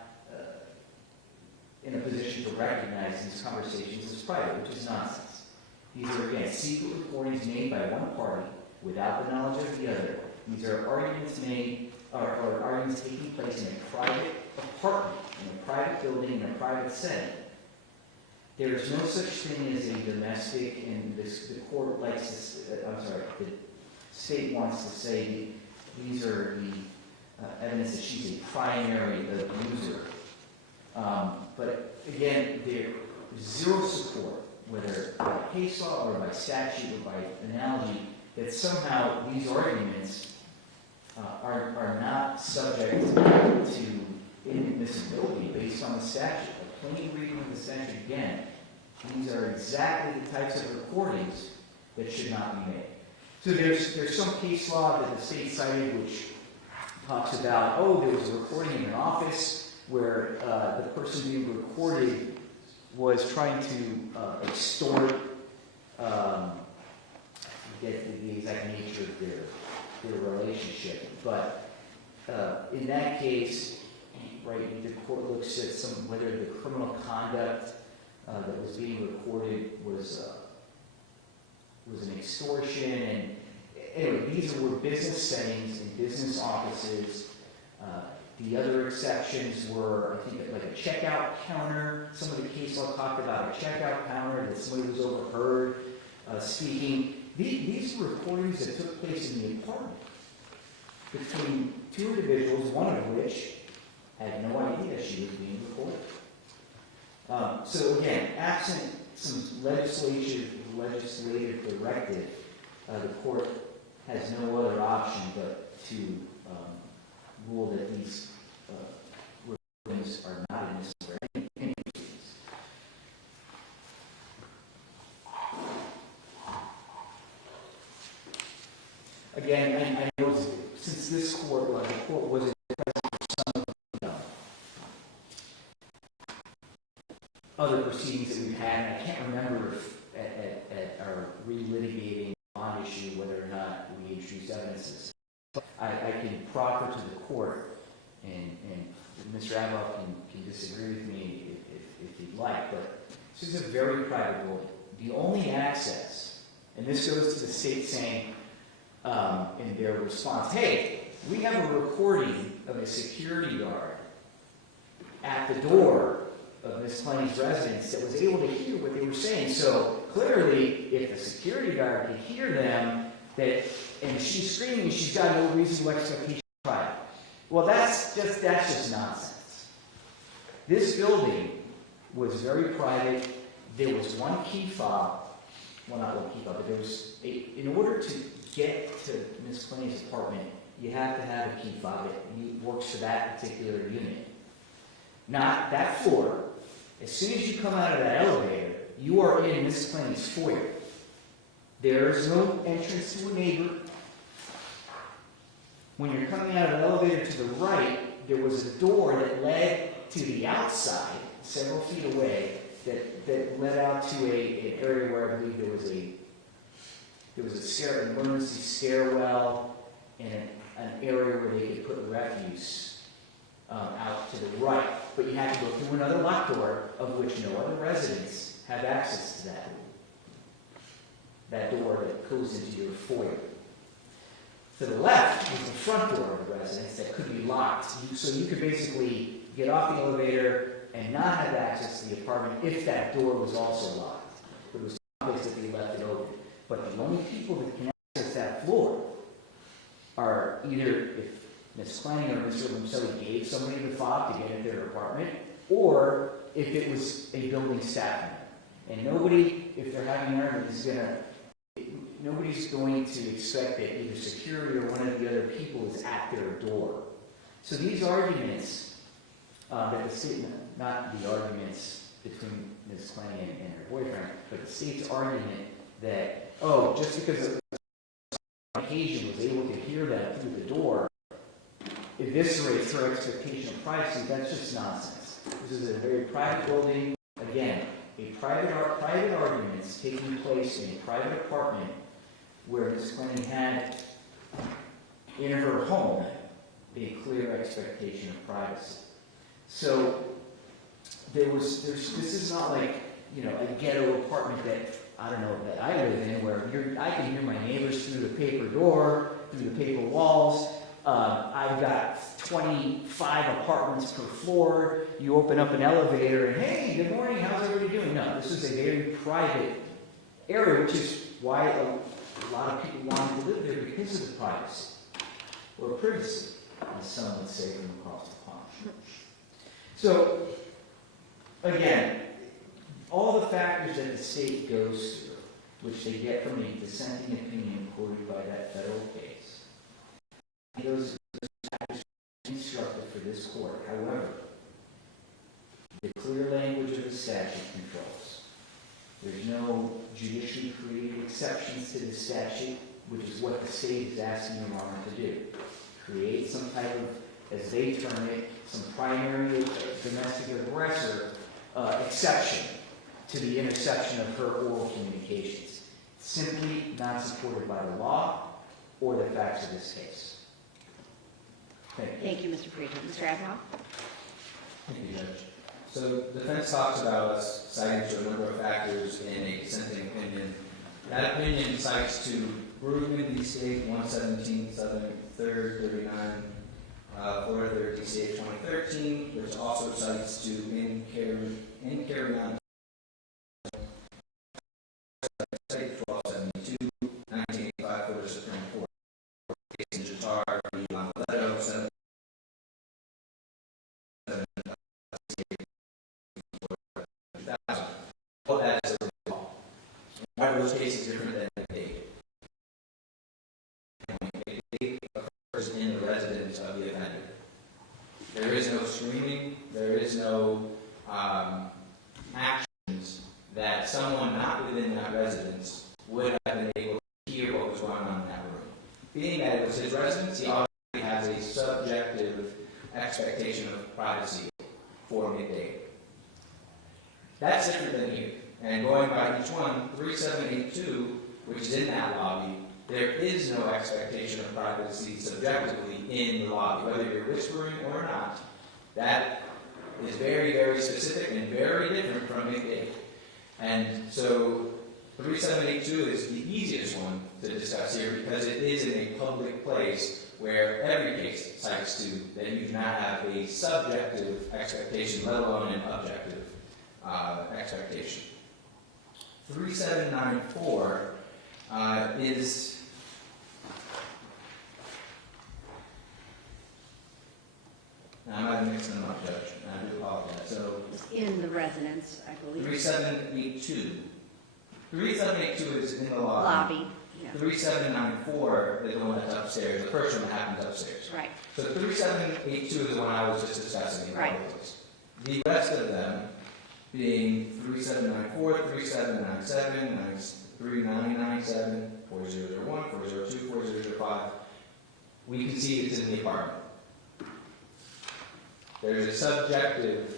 in a position to recognize these conversations as private, which is nonsense. These are, again, secret recordings made by one party without the knowledge of the other. These are arguments made, or arguments taking place in a private apartment, in a private building, in a private setting. There is no such thing as a domestic, and the court likes to, the state wants to say these are the evidence that she's a primary abuser. But again, there's zero support, whether by case law or by statute or by analogy, that somehow these arguments are not subject to inadmissibility based on the statute. A plain reading of the statute, again, these are exactly the types of recordings that should not be made. So there's some case law that the state cited which talks about, there was a recording in an office where the person being recorded was trying to extort, I forget the exact nature of their relationship, but in that case, right, the court looks at whether the criminal conduct that was being recorded was an extortion, and anyway, these were business settings in business offices. The other exceptions were, I think, like a checkout counter. Some of the case law talked about a checkout counter that somebody was overheard speaking. These were recordings that took place in the apartment between two individuals, one of which had no idea she was being recorded. So again, absent some legislative directive, the court has no other option but to rule that these recordings are not admissible for any reasons. Again, I know since this court, the court wasn't present for some of the other proceedings that we've had, and I can't remember if at our relitigating bond issue whether or not we introduced evidences. I can proffer to the court, and Mr. Adloff can disagree with me if he'd like, but this is a very private building. The only access, and this goes to the state saying in their response, hey, we have a recording of a security guard at the door of Ms. Clenney's residence that was able to hear what they were saying. So clearly, if the security guard could hear them, and she's screaming, she's got no reasonable expectation of privacy. Well, that's just nonsense. This building was very private. There was one key fob. Well, not one key fob, but there was in order to get to Ms. Clenney's apartment, you have to have a key fob. It works for that particular unit. Not that floor. As soon as you come out of that elevator, you are in Ms. Clenney's foyer. There is no entrance to a neighbor. When you're coming out of the elevator to the right, there was a door that led to the outside, several feet away, that led out to an area where I believe there was an emergency stairwell and an area where they could put refuse out to the right. But you have to go through another locked door, of which no other residents have access to that door that goes into your foyer. To the left was the front door of the residence that could be locked. So you could basically get off the elevator and not have access to the apartment if that door was also locked. It was obvious that they left it open. But the only people that can access that floor are either if Ms. Clenney or Mr. Limselli gave somebody the fob to get into their apartment, or if it was a building staff member. And nobody, if they're having an argument, nobody's going to expect that either security or one of the other people is at their door. So these arguments that the state, not the arguments between Ms. Clenney and her boyfriend, but the state's argument that, oh, just because on occasion was able to hear that through the door, eviscerates her expectation of privacy, that's just nonsense. This is a very private building. Again, private arguments taking place in a private apartment where Ms. Clenney had in her home a clear expectation of privacy. So this is not like, a ghetto apartment that, I don't know, that I live in where I can hear my neighbors through the paper door, through the paper walls. I've got 25 apartments per floor. You open up an elevator and, hey, good morning, how's everybody doing? No, this is a very private area, which is why a lot of people wanted to live there because of the privacy, or privacy, as some would say from across the pond. So, again, all the factors that the state goes through, which they get from a dissenting opinion quoted by that federal case, those factors are instructed for this court. However, the clear language of the statute controls. There's no judicially created exceptions to the statute, which is what the state is asking Your Honor to do. Create some type of, as they term it, some primary domestic aggressor exception to the interception of her oral communications. Simply not supported by the law or the facts of this case. Thank you, Mr. Friedman. Mr. Adloff? Thank you, Judge. So the defense talks about us citing to a number of factors in a dissenting opinion. That opinion cites to Brugman v. State 117, Southern 3rd, 39, Florida DCA 2013, which also cites to in carry on State 1272, 1985 Florida Supreme Court. Case in Jatar v. Lamiletto, 7 2000. Well, that is the law. Why are those cases different than McDade? McDade occurs in the residence of the offender. There is no screening, there is no actions that someone not within that residence would have been able to hear what was going on in that room. Being that it was his residence, he already has a subjective expectation of privacy for McDade. That's different than here. And going by each one, 3782, which is in that lobby, there is no expectation of privacy subjectively in the lobby, whether you're whispering or not. That is very, very specific and very different from McDade. And so 3782 is the easiest one to discuss here because it is in a public place where every case cites to that you do not have a subjective expectation, let alone an objective expectation. 3794 is now I might have mixed them up, Judge, and I do apologize. So In the residence, I believe. 3782. 3782 is in the lobby. Lobby, yeah, 3794 is the one that's upstairs, the first one that happens upstairs. right. So 3782 is the one I was just discussing. Right. The rest of them being 3794, 3797, 3997, 4001, 402, 4005. We can see it's in the apartment. There's a subjective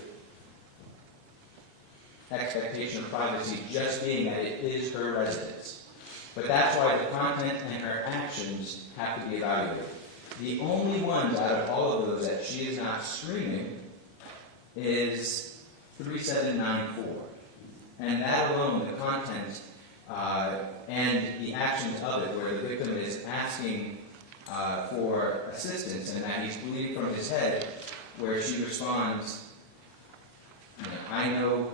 expectation of privacy just being that it is her residence. But that's why the content and her actions have to be evaluated. The only ones out of all of those that she is not screaming is 3794. And that alone, the content and the actions of it, where the victim is asking for assistance and that he's bleeding from his head, where she responds, I know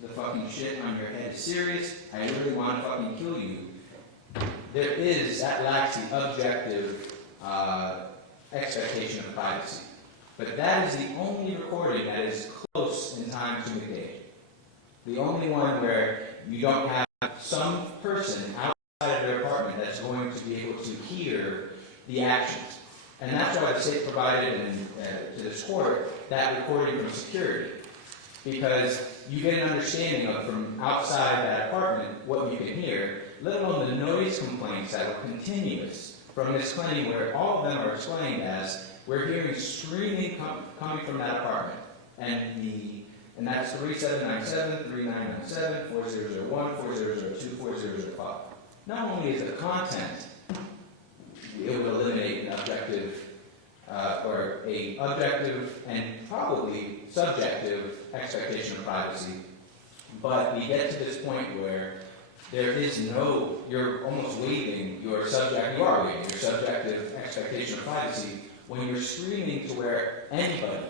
the fucking shit on your head is serious, I really want to fucking kill you. That lacks the objective expectation of privacy. But that is the only recording that is close in time to McDade. The only one where you don't have some person outside of their apartment that's going to be able to hear the actions. And that's why the state provided to this court that recording from security. Because you get an understanding of from outside that apartment what you can hear, let alone the noise complaints that were continuous from Ms. Clenney, where all of them are explained as we're hearing screaming coming from that apartment. And that's 3797, 3997, 4001, 4002, 4005. Not only is the content, it would eliminate an objective or a objective and probably subjective expectation of privacy, but we get to this point where there is no, you're almost waiving your subjective expectation of privacy when you're screaming to where anybody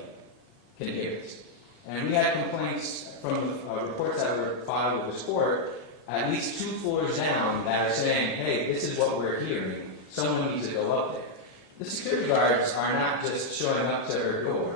can hear it. And we had complaints from reports that were filed with this court, at least 2 floors down, that are saying, hey, this is what we're hearing. Someone needs to go up there. The security guards are not just showing up to her door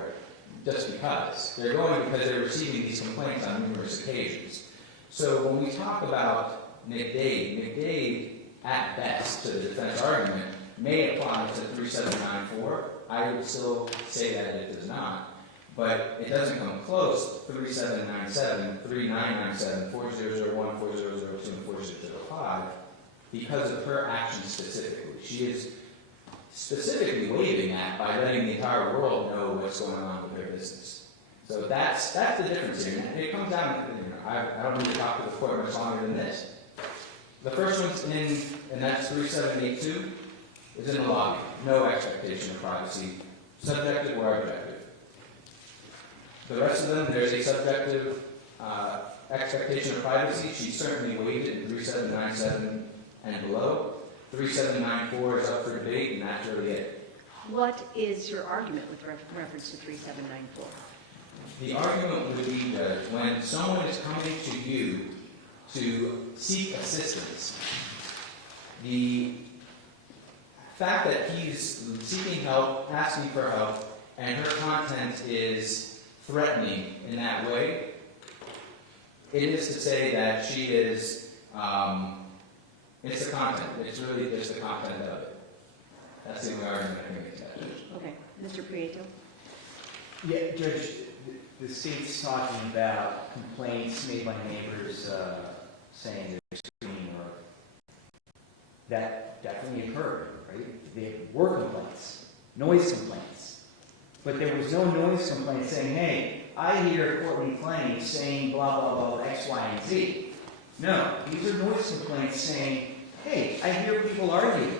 just because. They're going because they're receiving these complaints on numerous occasions. So when we talk about McDade, at best, to the defense argument, may apply to 3794. I would still say that it does not. But it doesn't come close to 3797, 3997, 4001, 4002, and 4005 because of her actions specifically. She is specifically waiving that by letting the entire world know what's going on with their business. So that's the difference here. And it comes down to, I don't need to talk to the court much longer than this. The first one's in, and that's 3782, is in the lobby. No expectation of privacy, subjective or objective. The rest of them, there's a subjective expectation of privacy. She certainly waived it in 3797 and below. 3794 is up for debate, and that's really it. what is your argument with reference to 3794? The argument would be that when someone is coming to you to seek assistance, the fact that he's seeking help, asking for help, and her content is threatening in that way, it is to say that she is, it's the content. It's really just the content of it. That's the only argument I can make to that, Judge. Okay, Mr. Prieto? Yeah, Judge, the state's talking about complaints made by neighbors saying they're screaming, or that definitely occurred, right? There were complaints, noise complaints. But there was no noise complaint saying, hey, I hear Courtney Clenney saying blah, blah, blah, X, Y, and Z. No, these are noise complaints saying, hey, I hear people arguing.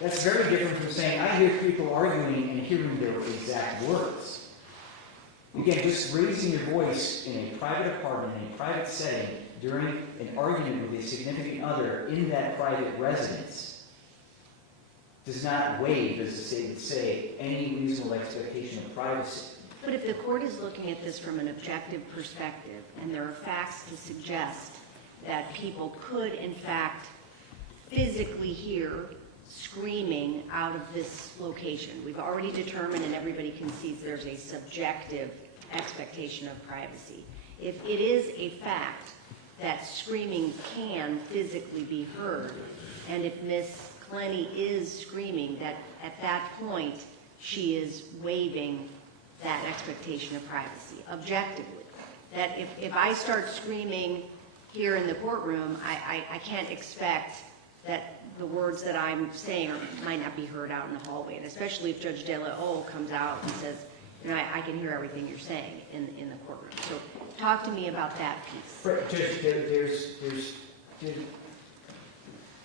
That's very different from saying, I hear people arguing and hearing their exact words. Again, just raising your voice in a private apartment, in a private setting, during an argument with a significant other in that private residence does not waive, as the state would say, any reasonable expectation of privacy. But if the court is looking at this from an objective perspective, and there are facts to suggest that people could, in fact, physically hear screaming out of this location, we've already determined, and everybody concedes, there's a subjective expectation of privacy. If it is a fact that screaming can physically be heard, and if Ms. Clenney is screaming, that at that point she is waiving that expectation of privacy, objectively. That if I start screaming here in the courtroom, I can't expect that the words that I'm saying might not be heard out in the hallway, and especially if Judge De La O comes out and says, you know, I can hear everything you're saying in the courtroom. So talk to me about that piece. Right, Judge, there's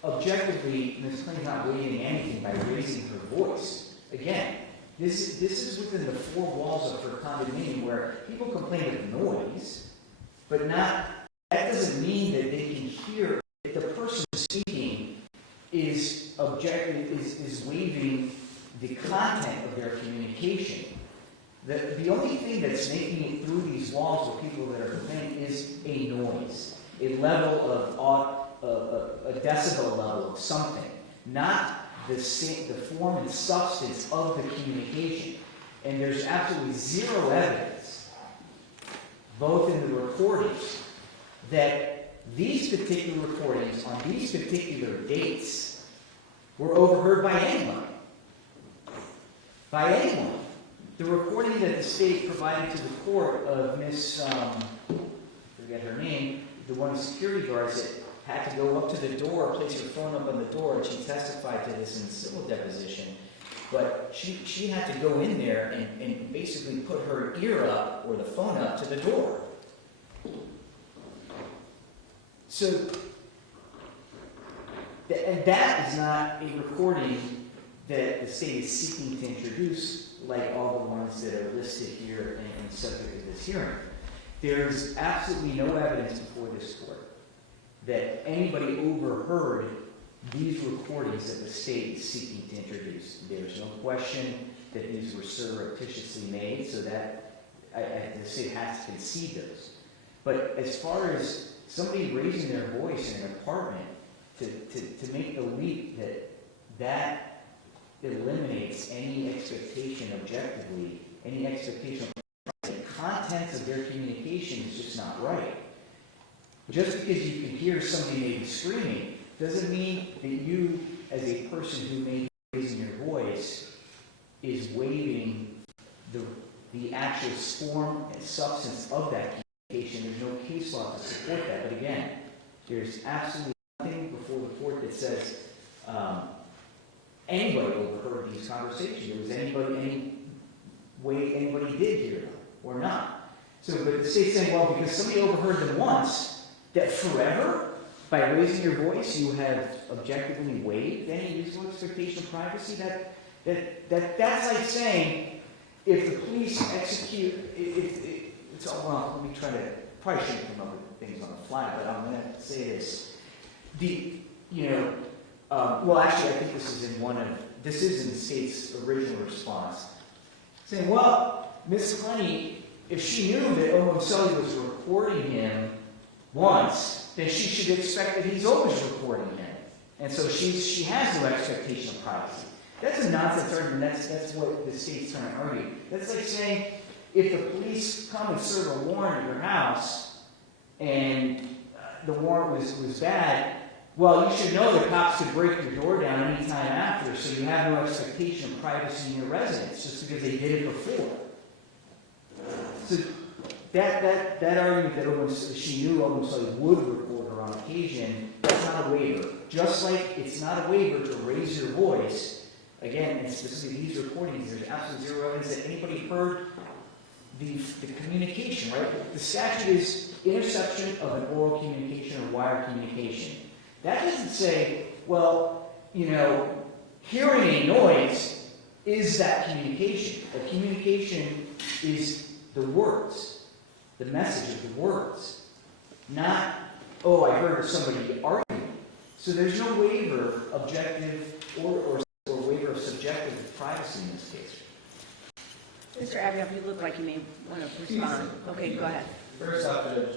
objectively, Ms. Clenney's not waiving anything by raising her voice. Again, this is within the four walls of her condominium where people complain of noise, but that doesn't mean that they can hear if the person speaking is waiving the content of their communication. The only thing that's making it through these walls with people that are complaining is a noise, a level of a decibel level of something, not the form and substance of the communication. And there's absolutely zero evidence, both in the recordings, that these particular recordings on these particular dates were overheard by anyone. By anyone. The recording that the state provided to the court of Miss, forget her name, the one of the security guards that had to go up to the door, place her phone up on the door, and she testified to this in the civil deposition. But she had to go in there and basically put her ear up, or the phone up, to the door. So, and that is not a recording that the state is seeking to introduce, like all the ones that are listed here and subject to this hearing. There's absolutely no evidence before this court that anybody overheard these recordings that the state is seeking to introduce. There's no question that these were surreptitiously made, so that the state has to concede those. But as far as somebody raising their voice in an apartment to make the leap that eliminates any expectation objectively, any expectation of the contents of their communication is just not right. Just because you can hear somebody maybe screaming doesn't mean that you, as a person who may be raising your voice, is waiving the actual form and substance of that communication. There's no case law to support that. But again, there's absolutely nothing before the court that says anybody overheard these conversations. There was any way anybody did hear them or not. So, but the state's saying, well, because somebody overheard them once, that forever, by raising your voice, you have objectively waived any reasonable expectation of privacy. That's like saying, if the police execute, it's all wrong. Let me try to, probably shouldn't come up with things on the fly, but I'm going to say this. well, actually, I think this is in the state's original response, saying, well, Ms. Clenney, if she knew that Omoselli was recording him once, then she should expect that he's always recording him. And so she has no expectation of privacy. That's a nonsense argument. That's what the state's trying to argue. That's like saying, if the police come and serve a warrant at your house, and the warrant was bad, well, you should know the cops could break your door down any time after, so you have no expectation of privacy in your residence, just because they did it before. So that argument that she knew Omoselli would record her on occasion, that's not a waiver. Just like it's not a waiver to raise your voice, again, and specifically these recordings, there's absolutely zero evidence that anybody heard the communication, right? The statute is interception of an oral communication or wire communication. That doesn't say, well, hearing a noise is that communication. The communication is the words, the message of the words, not, oh, I heard somebody arguing. So there's no waiver, objective or waiver of subjective privacy in this case. Mr. Abiel, you look like you may want to respond. Okay, go ahead. First off, Judge,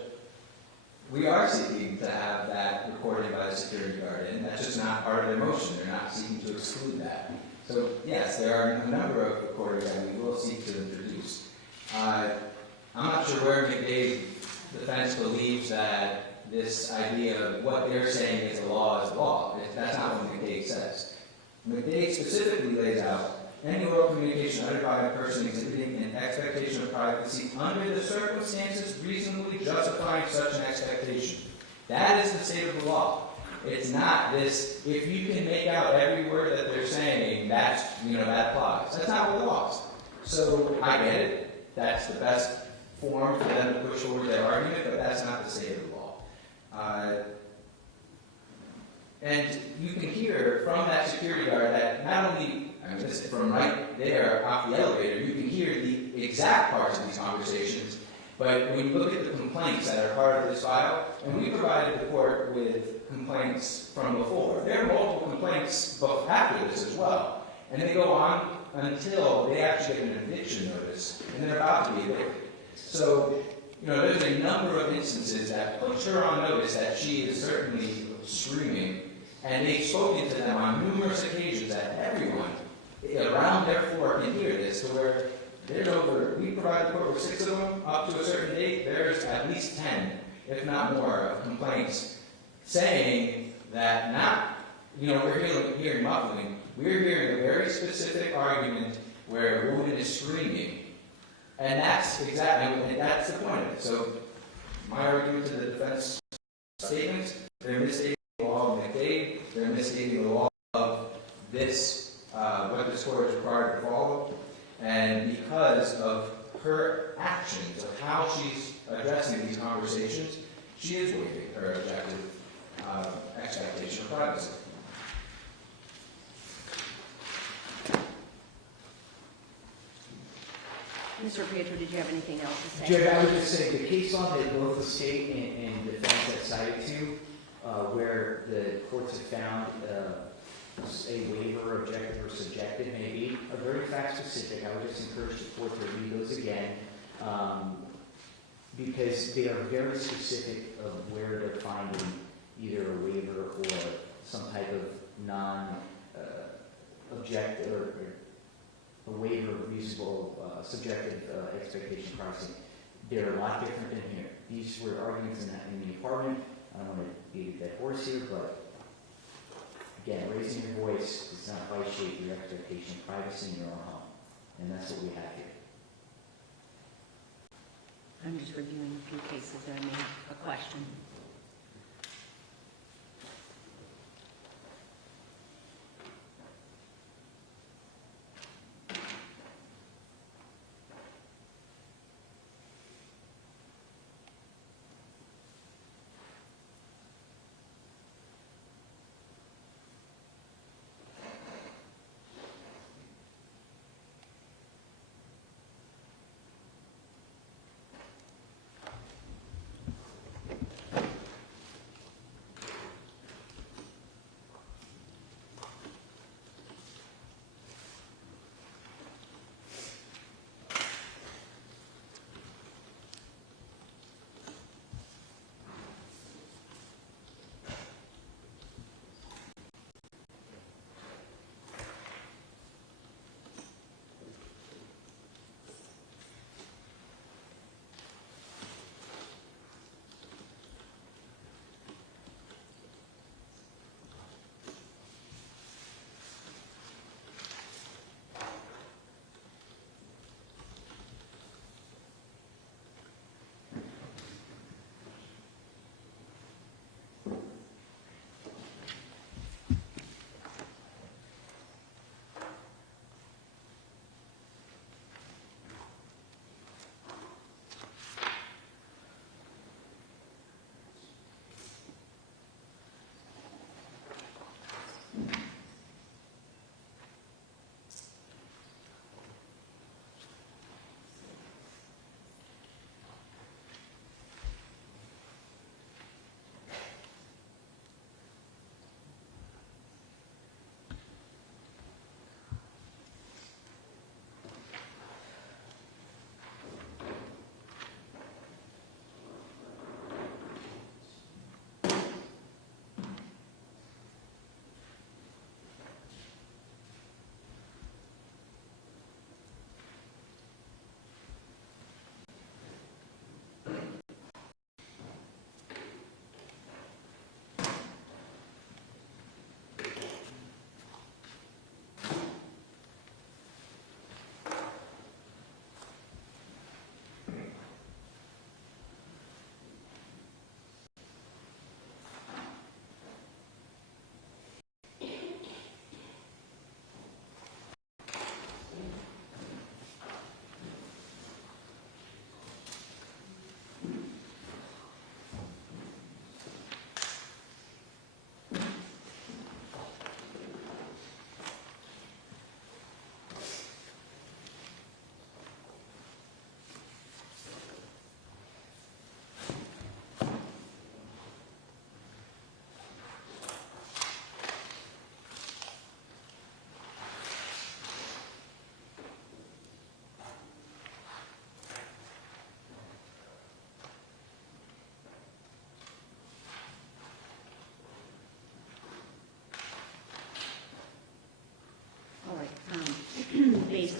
we are seeking to have that recorded by the security guard, and that's just not part of their motion. They're not seeking to exclude that. So, yes, there are a number of recordings that we will seek to introduce. I'm not sure where McDade's defense believes that this idea of what they're saying is a law is a law. That's not what McDade says. McDade specifically lays out any oral communication uttered by a person exhibiting an expectation of privacy under the circumstances reasonably justifying such an expectation. That is the state of the law. It's not this, if you can make out every word that they're saying, that applies. That's not what the law is. So I get it. That's the best form for them to push forward their argument, but that's not the state of the law. And you can hear from that security guard that not only, from right there off the elevator, you can hear the exact parts of these conversations, but when you look at the complaints that are part of this file, and we provided the court with complaints from before, there are multiple complaints after this as well, and they go on until they actually get an eviction notice, and they're about to be evicted. So, there's a number of instances that puts her on notice that she is certainly screaming, and they've spoken to them on numerous occasions that everyone around their floor can hear this, to where there's we provide the court with 6 of them, up to a certain date, there's at least 10, if not more, of complaints saying that we're hearing muffling, we're hearing a very specific argument where a woman is screaming. And that's the point of it. So my argument to the defense statements, they're misstating the law of McDade, they're misstating the law of this, what this court is required to follow, and because of her actions, of how she's addressing these conversations, she is waiving her objective expectation of privacy. Mr. Pietro, did you have anything else to say? Judge, I would just say the case law that both the state and defense have cited to, where the courts have found a waiver, objective or subjective, may be, are very fact specific. I would just encourage the court to read those again, because they are very specific of where they're finding either a waiver or some type of non-objective or a waiver of reasonable subjective expectation of privacy. They're a lot different than here. These were arguments in the apartment. I don't want to beat a dead horse here, but again, raising your voice does not vitiate your expectation of privacy in your own home. And that's what we have here. I'm just reviewing a few cases that I may have a question.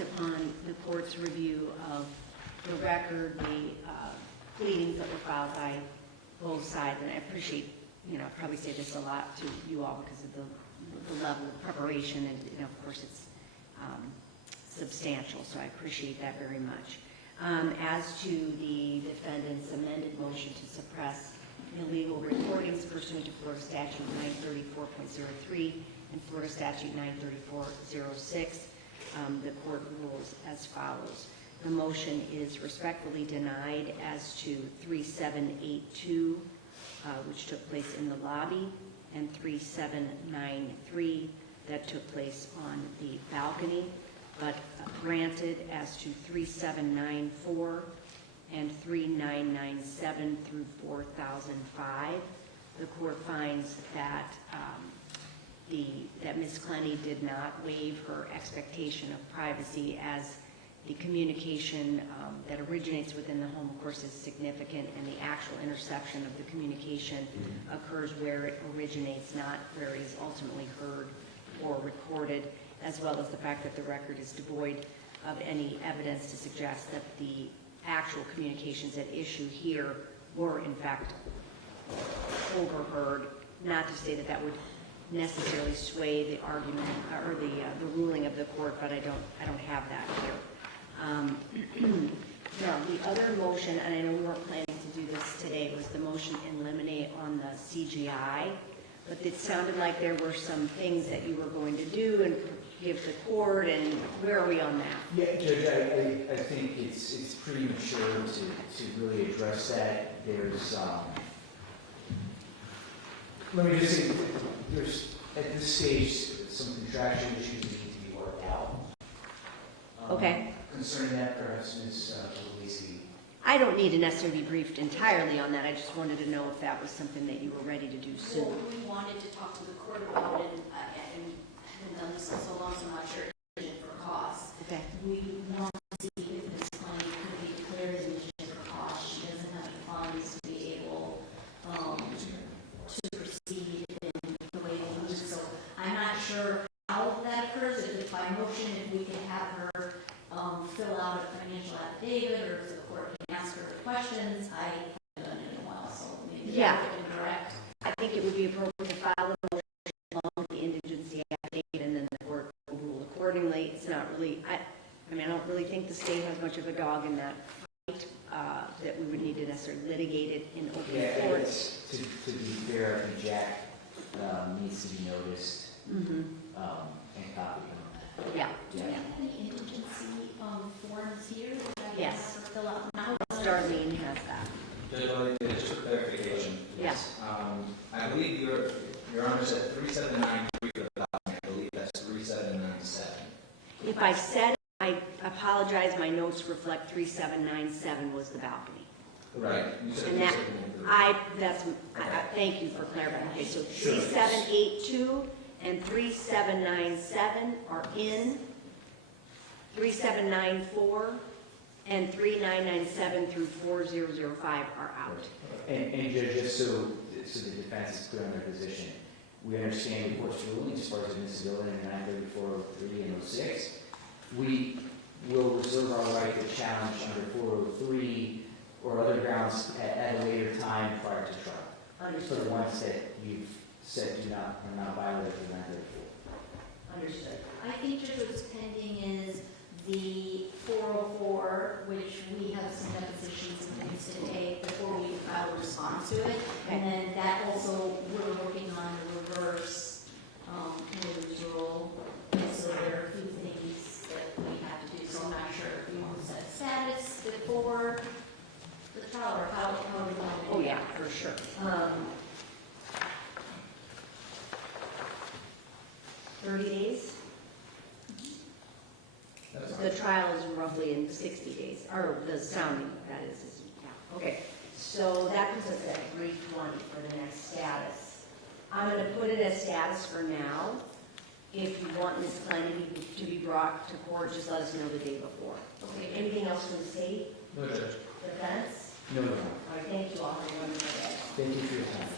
upon the court's review of the record, the pleadings that were filed by both sides, and I appreciate, I probably say this a lot to you all because of the level of preparation, and of course it's substantial, so I appreciate that very much. As to the defendant's amended motion to suppress illegal recordings pursuant to Florida Statute 934.03 and Florida Statute 934.06, the court rules as follows. The motion is respectfully denied as to 3782, which took place in the lobby, and 3793 that took place on the balcony, but granted as to 3794 and 3997 through 4005. The court finds that that Ms. Clenney did not waive her expectation of privacy, as the communication that originates within the home, of course, is significant, and the actual interception of the communication occurs where it originates, not where it is ultimately heard or recorded, as well as the fact that the record is devoid of any evidence to suggest that the actual communications at issue here were, in fact, overheard. Not to say that that would necessarily sway the argument or the ruling of the court, but I don't have that here. Now, the other motion, and I know we weren't planning to do this today, was the motion in limine on the CGI, but it sounded like there were some things that you were going to do and give the court, and where are we on that? Yeah, Judge, I think it's premature to really address that. There's, let me just say, there's, at this stage, some contractual issues that need to be worked out. Okay. Concerning that, perhaps, Ms. Puglisi. I don't need to necessarily be briefed entirely on that. I just wanted to know if that was something that you were ready to do soon. Well, we wanted to talk to the court about it, and haven't done this in so long, so I'm not sure it's for cost. Okay. We want to see if Ms. Clenney could be declared as indigent for cost. She doesn't have the funds to be able to proceed in the way we need. So I'm not sure how that occurs, if it's by motion, if we can have her fill out a financial affidavit, or if the court can ask her questions. I haven't done it in a while, so maybe Yeah. that can direct. I think it would be appropriate to file a motion along with the indigency affidavit, and then the court will rule accordingly. It's not really, I mean, I don't really think the state has much of a dog in that fight, that we would need to necessarily litigate it in open court. To be fair, I think Jack needs to be noticed and copied on that. Yeah. Do we have any indigency forms here that I can Yes. have her fill out now? Darlene has that. Judge, just for clarification. Yes. I believe your Honor said 3793 for the balcony. I believe that's 3797. If I said, I apologize, my notes reflect 3797 was the balcony. Right. You said And that, 3793. thank you for clarifying. Okay, so 3782 and 3797 are in. 3794 and 3997 through 4005 are out. And Judge, just so the defense is clear on their position, we understand the court's ruling as far as admissibility in 934.03 and 06. We will reserve our right to challenge under 403 or other grounds at a later time prior to trial. For the ones that you've said are not violated for 934. Understood. I think just what's pending is the 404, which we have some depositions and things to take before we file a response to it. And then that also, we're working on the reverse Miller's rule. And so there are a few things that we have to do. So I'm not sure if we want to set status before the trial, or how we want to do Oh, yeah, for sure. 30 days? That's The trial is roughly in 60 days, or the sounding, that is, yeah. Okay, so that puts us at 320 for the next status. I'm going to put it as status for now. If you want Ms. Clenney to be brought to court, just let us know the day before. Okay, anything else from the state? No, Judge. Defense? No. All right, thank you all for running today. Thank you for your time.